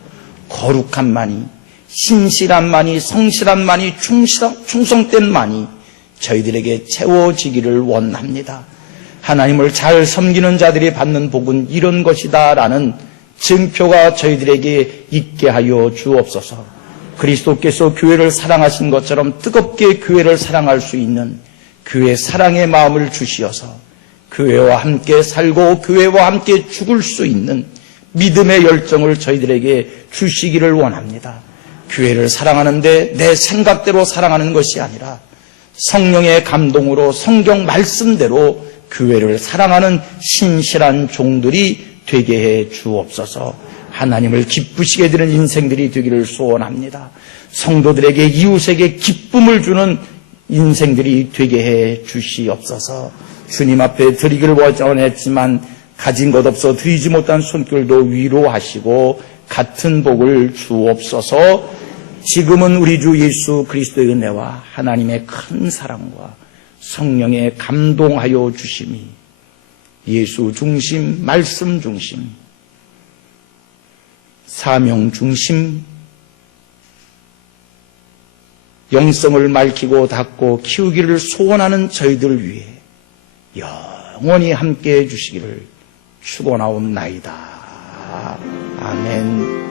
거룩함만이, 신실함만이, 성실함만이, 충성됨만이 저희들에게 채워지기를 원합니다. 하나님을 잘 섬기는 자들이 받는 복은 이런 것이다 라는 증표가 저희들에게 있게 하여 주옵소서. 그리스도께서 교회를 사랑하신 것처럼 뜨겁게 교회를 사랑할 수 있는 교회 사랑의 마음을 주시어서 교회와 함께 살고 교회와 함께 죽을 수 있는 믿음의 열정을 저희들에게 주시기를 원합니다. 교회를 사랑하는데 내 생각대로 사랑하는 것이 아니라 성령의 감동으로 성경 말씀대로 교회를 사랑하는 신실한 종들이 되게 해 주옵소서. 하나님을 기쁘시게 되는 인생들이 되기를 소원합니다. 성도들에게, 이웃에게 기쁨을 주는 인생들이 되게 해 주시옵소서. 주님 앞에 드리기를 원했지만 가진 것 없어 드리지 못한 손길도 위로하시고 같은 복을 주옵소서. 지금은 우리 주 예수 그리스도의 은혜와 하나님의 큰 사랑과 성령의 감동하여 주심이 예수 중심, 말씀 중심, 사명 중심, 영성을 밝히고 닦고 키우기를 소원하는 저희들 위해 영원히 함께해 주시기를 축원하옵나이다. 아멘.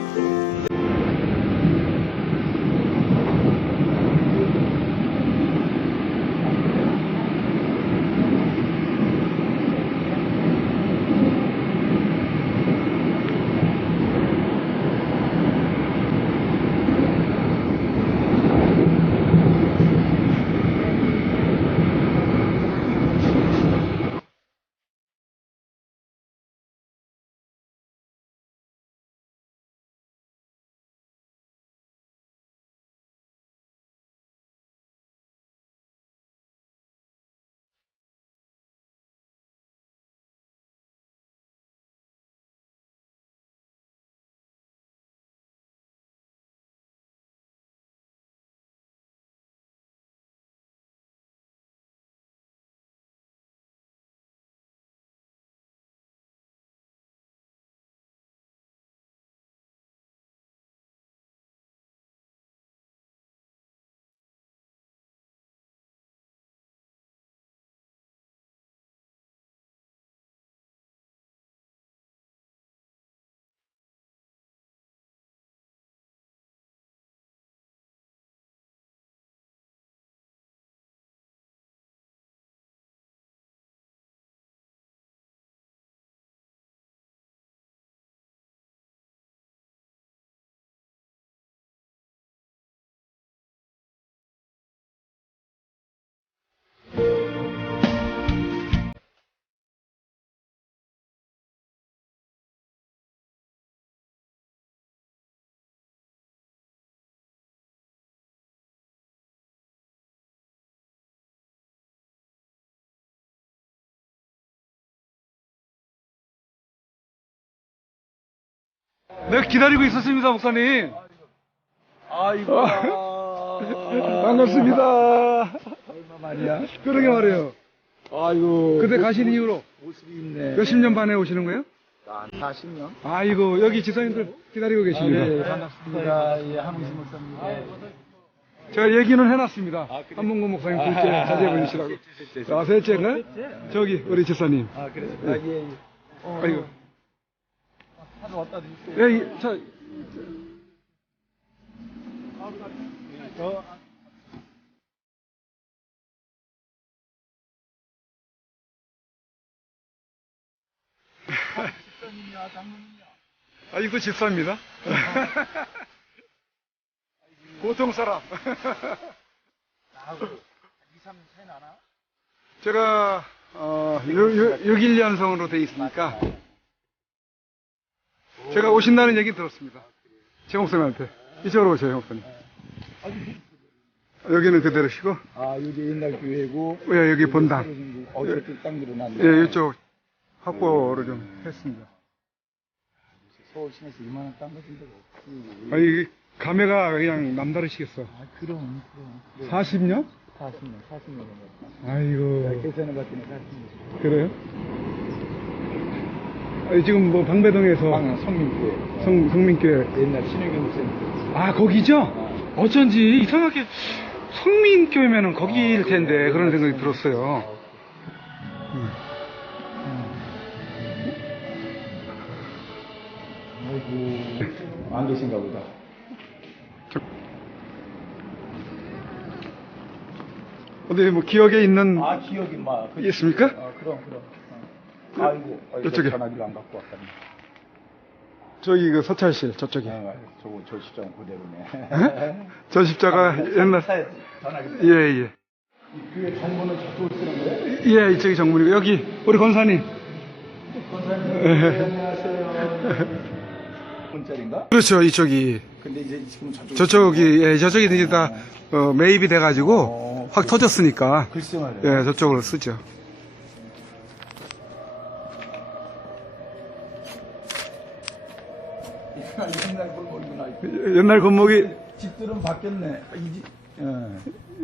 네, 기다리고 있었습니다, 목사님. 아이고. 반갑습니다. 얼마 만이야? 그러게 말이에요. 아이고. 그때 가신 이후로 모습이 있네. 몇십 년 만에 오시는 거예요? 한 40년? 아이고, 여기 지사님들 기다리고 계십니다. 네, 반갑습니다. 예, 한웅신 목사님. 제가 얘기는 해놨습니다. 한문고 목사님 둘째 자제분이시라고. 아, 셋째가? 저기, 우리 지사님. 아, 그래서. 아, 예, 예. 아이고. 하루 왔다 드릴게요. 예, 저, 이거 집사입니다. 보통 사람. 제가 6.1년성으로 돼 있으니까 제가 오신다는 얘기 들었습니다. 제 목사님한테. 이쪽으로 오세요, 목사님. 여기는 그대로시고. 아, 여기 옛날 교회고. 예, 여기 본당. 어저께 땅 늘어났네. 예, 이쪽 확보를 좀 했습니다. 서울 시내에서 이만한 땅 가진 데가 없지. 아니, 감회가 그냥 남다르시겠어. 아, 그럼. 40년? 40년 넘었다. 아이고. 계산해 봤더니 40년. 그래요? 아니, 지금 뭐 방배동에서 성민교회. 성민교회. 옛날 신의교 목사님. 아, 거기죠? 어쩐지 이상하게 성민교회면은 거기일 텐데 그런 생각이 들었어요. 아이고. 안 계신가 보다. 어디 뭐 기억에 있는 아, 기억이 막. 있습니까? 아, 그럼. 아이고. 이쪽에. 전화기를 안 갖고 왔다니. 저기 그 서찰실 저쪽에. 아, 저 십자가 그대로네. 저 십자가 옛날. 전화기. 예. 교회 정문은 저쪽을 쓰는 거예요? 예, 이쪽이 정문이고 여기 우리 권사님. 안녕하세요. 문자인가? 그렇죠, 이쪽이. 근데 이제 지금 저쪽이 이제 다 매입이 돼가지고 확 터졌으니까. 글쎄 말이에요. 예, 저쪽으로 쓰죠. 옛날 골목이구나. 옛날 골목이 집들은 바뀌었네. 이 집.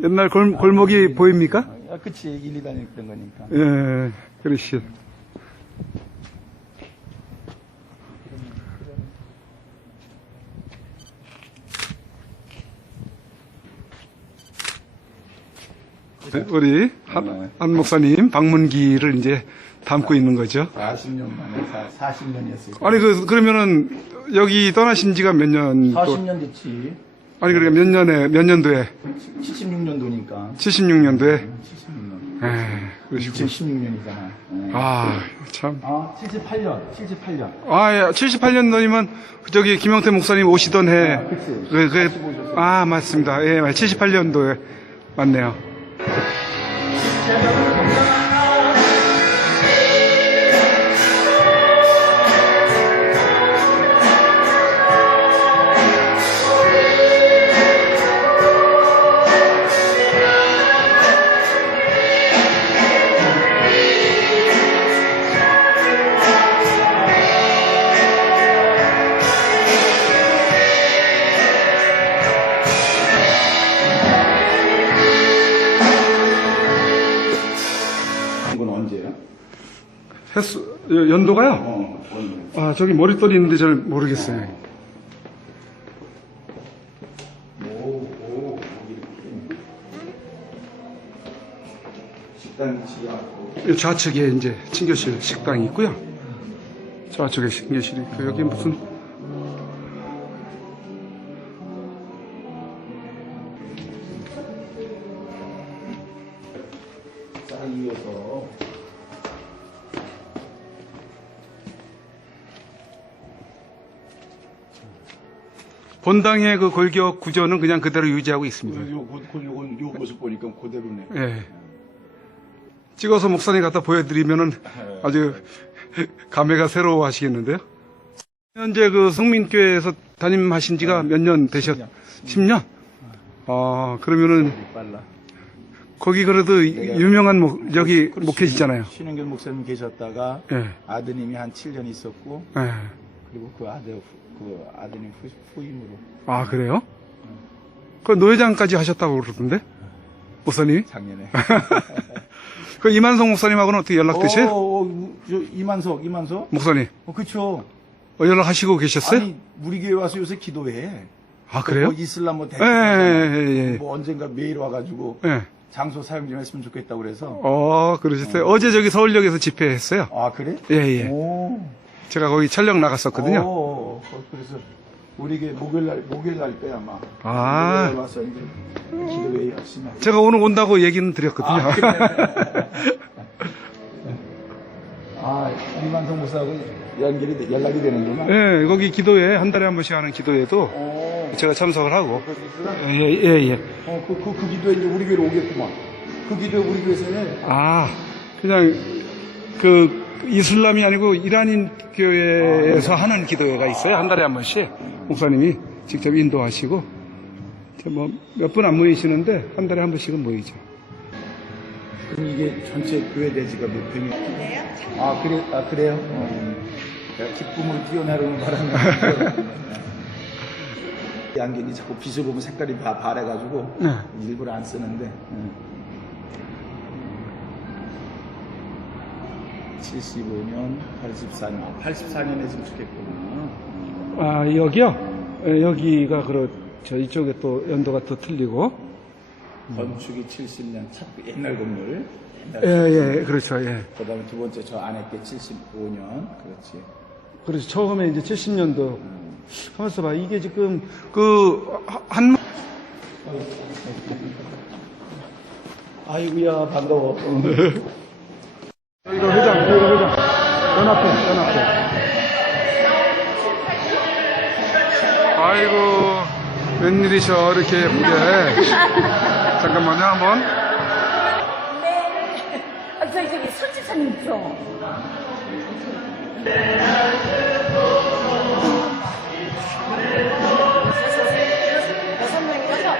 옛날 골목이 보입니까? 아, 그치. 1, 2 다녔던 거니까. 예, 그렇지. 우리 한 목사님 방문기를 이제 담고 있는 거죠. 40년 만에 40년이었어요. 아니 그러면은 여기 떠나신 지가 몇 년? 40년 됐지. 아니 그러니까 몇 년도에? 76년도니까. 76년도에. 76년. 그러시고. 2016년이잖아. 아, 참. 78년. 아, 예, 78년도이면 저기 김영태 목사님 오시던 해. 그치. 맞습니다. 예, 78년도에 맞네요. 이건 언제야? 연도가요? 언제? 아, 저기 머릿돌이 있는데 잘 모르겠어요. 식당 지하고. 이 좌측에 이제 친교실 식당이 있고요. 좌측에 친교실이 있고, 여기 무슨, 싹 이어서. 본당의 그 골격 구조는 그냥 그대로 유지하고 있습니다. 요 모습 보니까 그대로네. 예. 찍어서 목사님 갖다 보여드리면은 아주 감회가 새로워 하시겠는데요. 현재 그 성민교회에서 담임하신 지가 몇 년 되셨? 10년? 아, 그러면은 빨라. 거기 그래도 유명한 여기 목회지잖아요. 신은결 목사님 계셨다가 예. 아드님이 한 7년 있었고 예. 그리고 그 아들 그 아드님 후임으로 아, 그래요? 그 노회장까지 하셨다고 그러던데? 목사님이? 작년에. 그 이만석 목사님하고는 어떻게 연락되세요? 저 이만석. 목사님. 그쵸. 연락하시고 계셨어요? 아니, 우리 교회 와서 요새 기도해. 아, 그래요? 뭐 이슬람 뭐 예, 대표. 예. 뭐 언젠가 메일 와가지고 예. 장소 사용 좀 했으면 좋겠다고 그래서. 그러셨어요? 어제 저기 서울역에서 집회했어요. 아, 그래? 예, 예. 오. 제가 거기 촬영 나갔었거든요. 그래서 우리 교회 목요일 날 때 아마. 아. 목요일 날 와서 이제 기도회 열심히 하고. 제가 오늘 온다고 얘기는 드렸거든요. 이만성 목사하고 연락이 되는구나. 예, 거기 기도회, 한 달에 한 번씩 하는 기도회도 제가 참석을 하고. 예. 그 기도회 이제 우리 교회로 오겠구만. 그 기도회 우리 교회에서 해. 그냥 그 이슬람이 아니고 이란인 교회에서 하는 기도회가 있어요. 한 달에 한 번씩 목사님이 직접 인도하시고 뭐 몇 분 안 모이시는데 한 달에 한 번씩은 모이죠. 그럼 이게 전체 교회 대지가 몇 평이? 그래요? 내가 기쁨으로 뛰어나르는 바람에 이 안경이 자꾸 빛을 보면 색깔이 바래가지고 일부러 안 쓰는데 75년, 84년 84년에 지금 죽겠구나. 여기요? 여기가 저 이쪽에 또 연도가 또 틀리고. 건축이 70년 옛날 건물. 예, 그렇죠, 예. 그 다음에 두 번째 저 안에 게 75년. 그렇지. 그래서 처음에 이제 70년도. 가만있어 봐. 이게 지금, 아이고야, 반가워. 이거 회장. 연합회. 아이고, 웬일이셔, 이렇게 예쁘게. 잠깐만요, 한번. 네. 저기 손집사님이죠. 여섯 명이라서.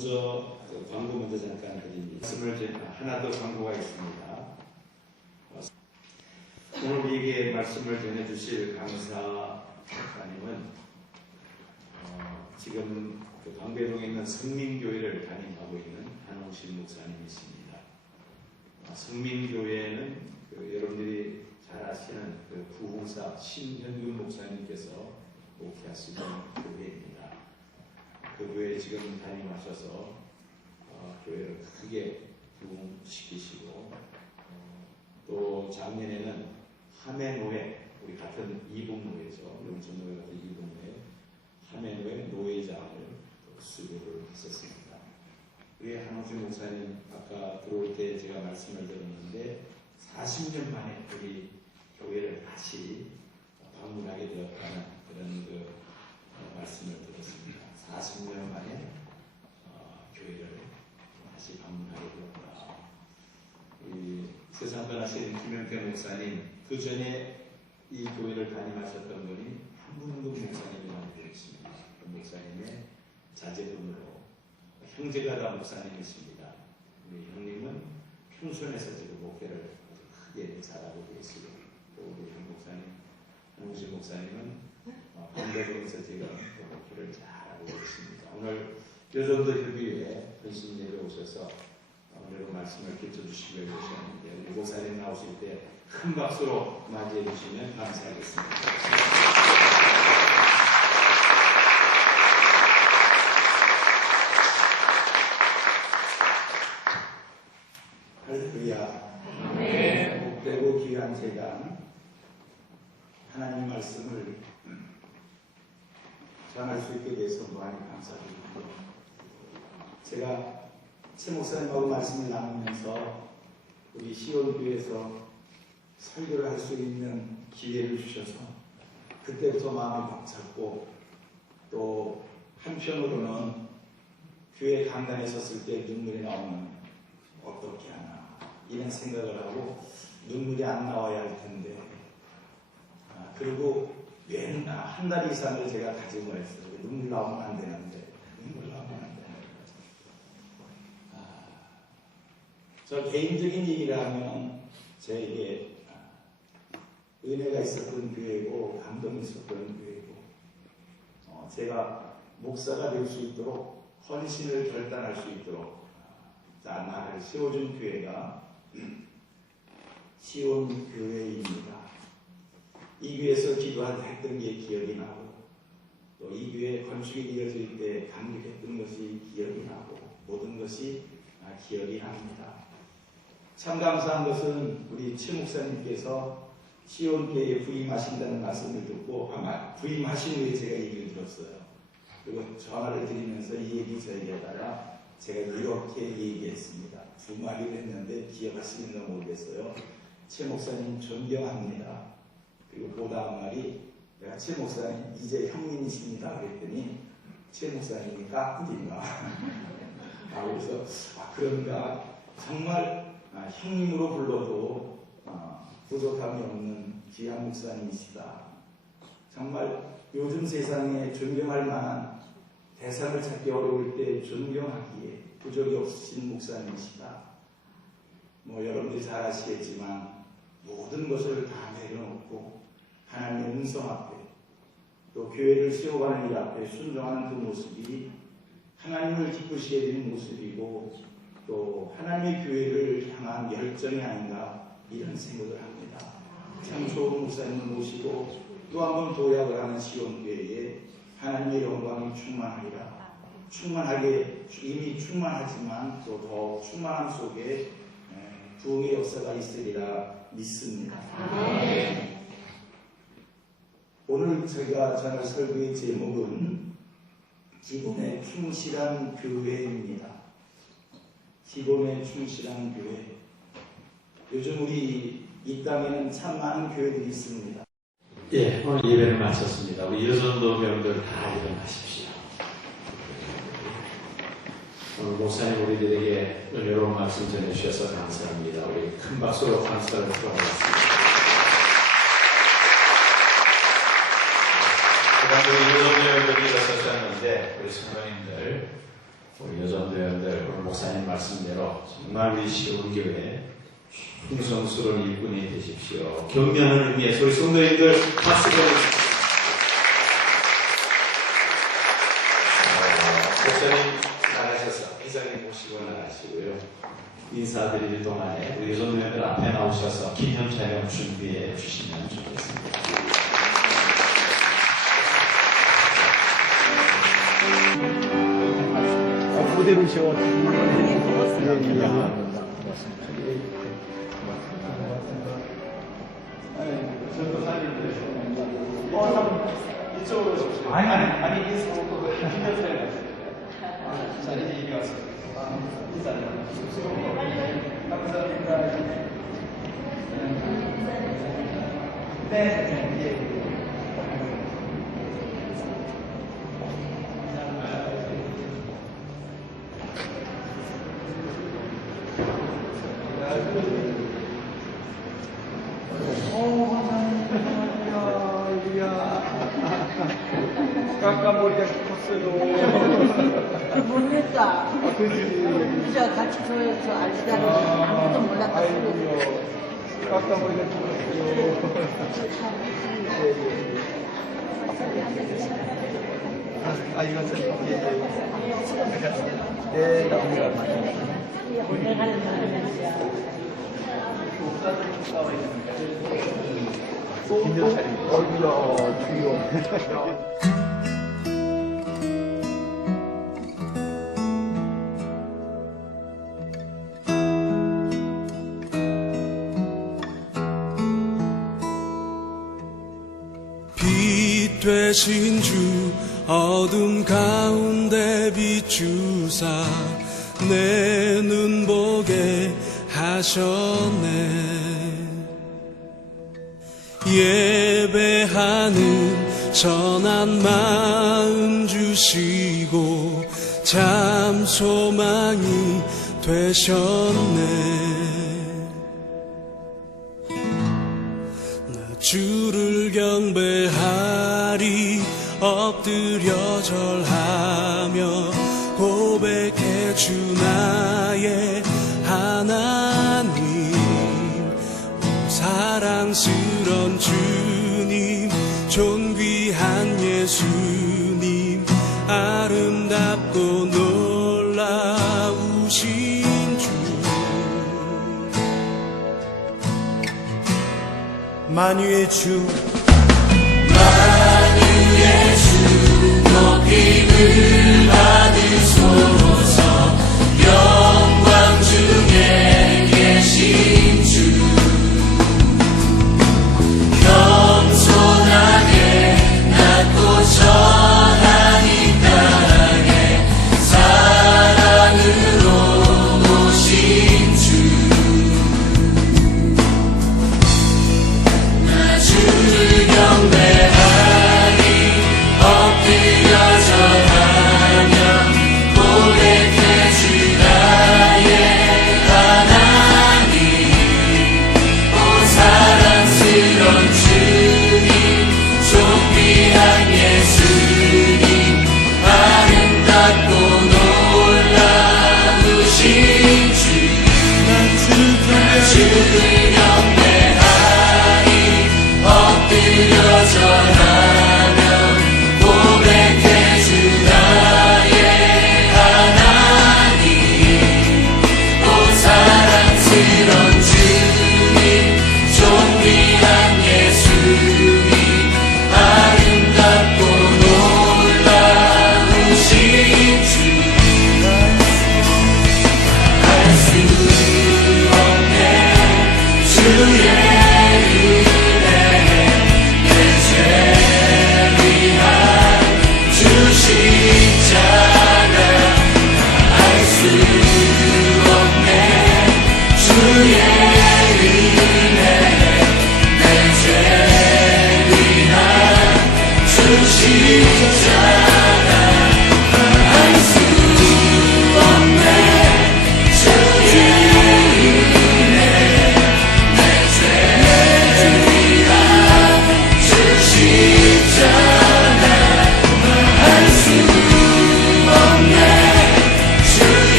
먼저 광고 먼저 잠깐 드립니다. 하나 더 광고가 있습니다. 오늘 우리에게 말씀을 전해주실 강사 목사님은 지금 그 광배동에 있는 성민교회를 담임하고 있는 한홍신 목사님이십니다. 성민교회는 여러분들이 잘 아시는 그 부흥사 신현균 목사님께서 목회하시는 교회입니다. 그 교회에 지금 담임하셔서 교회를 크게 부흥시키시고 또 작년에는 하매노회, 우리 같은 이북노회죠. 영천노회 같은 이북노회, 하매노회 노회장을 수료를 했었습니다. 우리 한홍준 목사님 아까 들어올 때 제가 말씀을 들었는데 40년 만에 우리 교회를 다시 방문하게 되었다는 그런 말씀을 들었습니다. 40년 만에 교회를 다시 방문하게 되었다. 우리 세상 떠나신 김영태 목사님, 그 전에 이 교회를 담임하셨던 분이 한문국 목사님이라는 분이십니다. 그 목사님의 자제분으로 형제가다 목사님이십니다. 우리 형님은 평촌에서 지금 목회를 아주 크게 잘하고 계시고, 또 우리 한 목사님, 한우신 목사님은 광배동에서 지금 목회를 잘하고 계십니다. 오늘 여전도 협의회에 헌신 예배 오셔서 오늘 말씀을 펼쳐주시려고 하셨는데, 우리 목사님 나오실 때 큰 박수로 맞이해 주시면 감사하겠습니다. 할렐루야. 복되고 귀한 제가 하나님 말씀을 전할 수 있게 돼서 무한히 감사드립니다. 제가 최 목사님하고 말씀을 나누면서 우리 시온교회에서 설교를 할 수 있는 기회를 주셔서 그때부터 마음이 벅찼고, 또 한편으로는 교회 강단에 섰을 때 눈물이 나오는 어떻게 하나 이런 생각을 하고, 눈물이 안 나와야 할 텐데, 그리고 한 달 이상을 제가 다짐을 했어요. 눈물 나오면 안 되는데, 눈물 나오면 안 되는데. 저 개인적인 얘기를 하면 저에게 은혜가 있었던 교회고 감동이 있었던 교회고, 제가 목사가 될 수 있도록 헌신을 결단할 수 있도록 나를 세워준 교회가 시온교회입니다. 이 교회에서 기도했던 게 기억이 나고, 또 이 교회 건축이 이어질 때 감격했던 것이 기억이 나고, 모든 것이 기억이 납니다. 참 감사한 것은 우리 최 목사님께서 시온교회에 부임하신다는 말씀을 듣고, 아마 부임하신 후에 제가 얘기를 들었어요. 그리고 전화를 드리면서 이 얘기 저에게다가 제가 이렇게 얘기했습니다. 두 마디를 했는데 기억하시는가 모르겠어요. 최 목사님 존경합니다. 그리고 그 다음 말이, 내가 최 목사님 이제 형님이십니다 그랬더니 최 목사님이 까꾸인가 그래서 그런가, 정말 형님으로 불러도 부족함이 없는 귀한 목사님이시다. 정말 요즘 세상에 존경할 만한 대상을 찾기 어려울 때 존경하기에 부족이 없으신 목사님이시다. 여러분들이 잘 아시겠지만 모든 것을 다 내려놓고 하나님의 음성 앞에, 또 교회를 세워가는 일 앞에 순종하는 그 모습이 하나님을 기쁘시게 되는 모습이고, 또 하나님의 교회를 향한 열정이 아닌가 이런 생각을 합니다. 참 좋은 목사님을 모시고 또 한 번 도약을 하는 시온교회에 하나님의 영광이 충만하리라. 충만하게, 이미 충만하지만 또 더 충만함 속에 부흥의 역사가 있으리라 믿습니다. 오늘 제가 전할 설교의 제목은 기본에 충실한 교회입니다. 기본에 충실한 교회. 요즘 우리 이 땅에는 참 많은 교회들이 있습니다. 예, 오늘 예배를 마쳤습니다. 우리 여전도 여러분들 다 일어나십시오. 오늘 목사님 우리들에게 은혜로운 말씀 전해주셔서 감사합니다. 우리 큰 박수로 감사를 표하겠습니다. 우리 여전도 여러분들이 일어서셨는데, 우리 성도님들 우리 여전도연들 오늘 목사님 말씀대로 정말 우리 시온교회 풍성스러운 일꾼이 되십시오. 격려하는 의미에서 우리 성도님들 박수 보내주십시오. 목사님 나가셔서 회장님 모시고 나가시고요. 인사드리는 동안에 우리 여전도연들 앞에 나오셔서 기념 촬영 준비해 주시면 좋겠습니다. 그대로 쉬어. 깜깜 머리가 컸어요. 모르겠다. 그지. 그저 같이 저 알지다니 아무것도 몰랐다. 아이고요. 깜깜 머리가 컸어요. 이거 예, 나옵니다. 오늘 가는 사람이야. 김여 차림. 어이구야, 주요. 빛 되신 주 어둠 가운데 비추사 내 눈 보게 하셨네. 예배하는 선한 마음 주시고 참 소망이 되셨네. 주를 경배하리 엎드려 절하며 고백해 주 나의 하나님. 사랑스런 주님 존귀한 예수님 아름답고 놀라우신 주. 만유의 주 높임을 받으소서. 영광 중에 계신 주 겸손하게 낮고 전하니 땅에 사랑으로 오신 주. 나 주를 경배하리 엎드려 절하리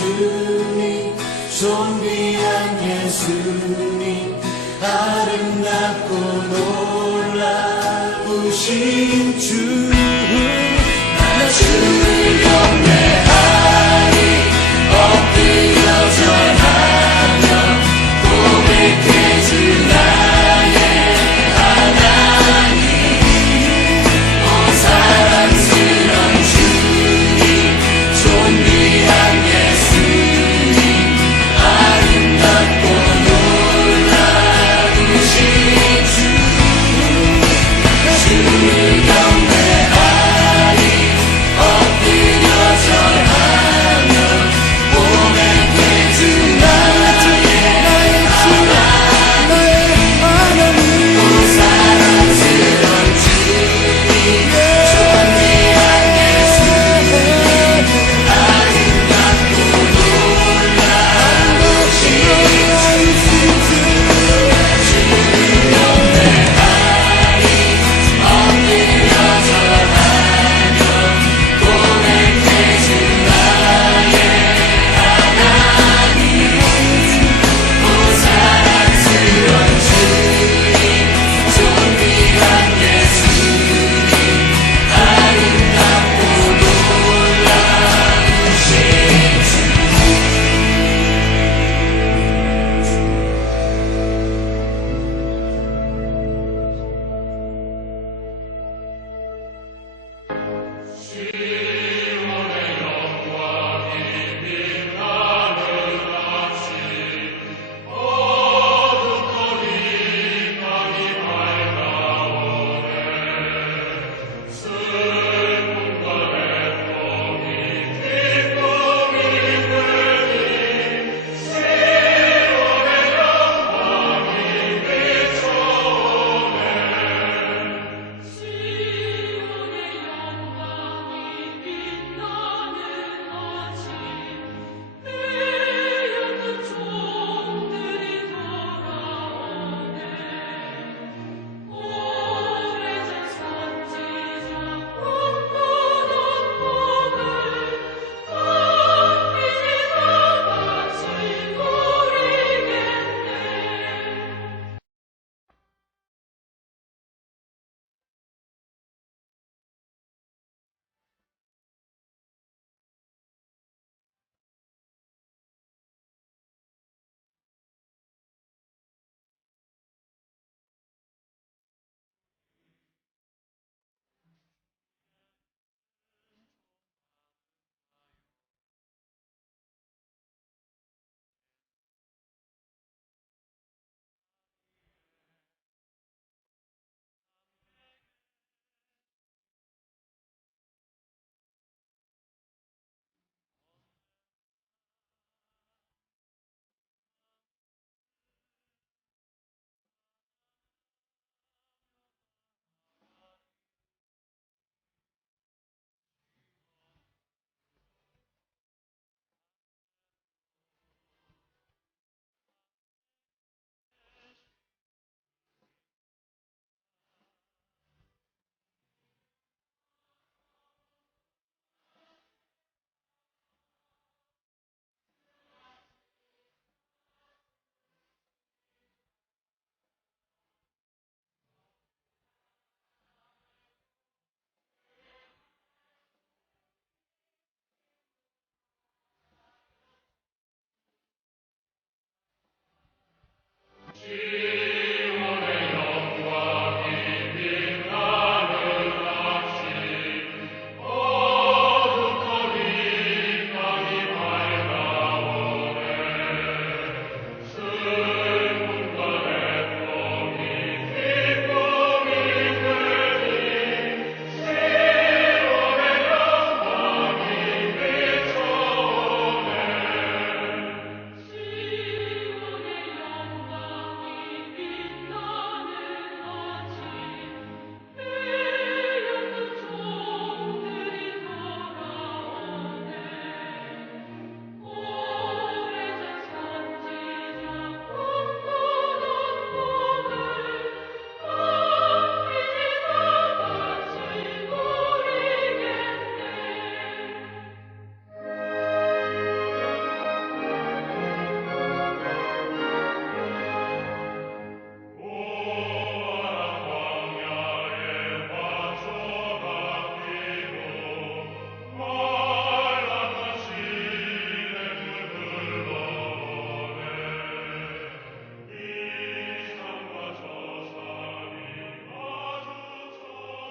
주님 존귀한 예수님 아름답고 놀라우신 주 나 주를 경배하리 엎드려 전하며 고백해 주 나의 하나님 오 사랑스러운 주님 존귀한 예수님 아름답고 놀라우신 주 주를 경배하리 엎드려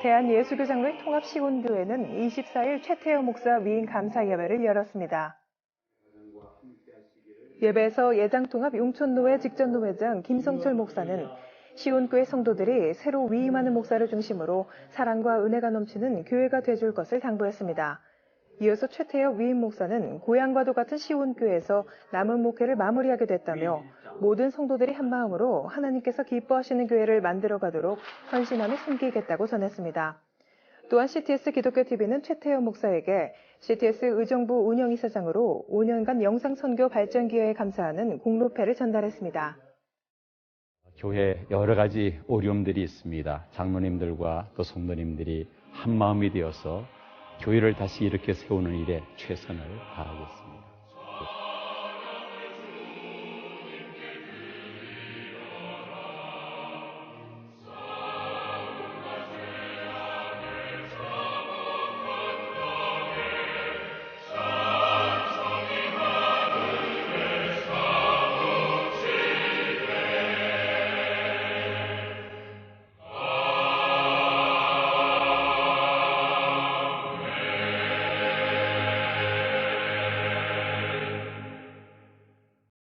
대한예수교장로회 통합시온교회는 24일 최태호 목사 위임 감사 예배를 열었습니다. 예배에서 예장통합 용촌노회 직전노회장 김성철 목사는 시온교회 성도들이 새로 위임하는 목사를 중심으로 사랑과 은혜가 넘치는 교회가 되줄 것을 당부했습니다. 이어서 최태호 위임 목사는 고향과도 같은 시온교회에서 남은 목회를 마무리하게 됐다며 모든 성도들이 한마음으로 하나님께서 기뻐하시는 교회를 만들어가도록 헌신하며 섬기겠다고 전했습니다. 또한 CTS 기독교TV는 최태호 목사에게 CTS 의정부 운영이사장으로 5년간 영상선교 발전 기여에 감사하는 공로패를 전달했습니다. 교회 여러 가지 어려움들이 있습니다. 장로님들과 또 성도님들이 한 마음이 되어서 교회를 다시 이렇게 세우는 일에 최선을 다하겠습니다.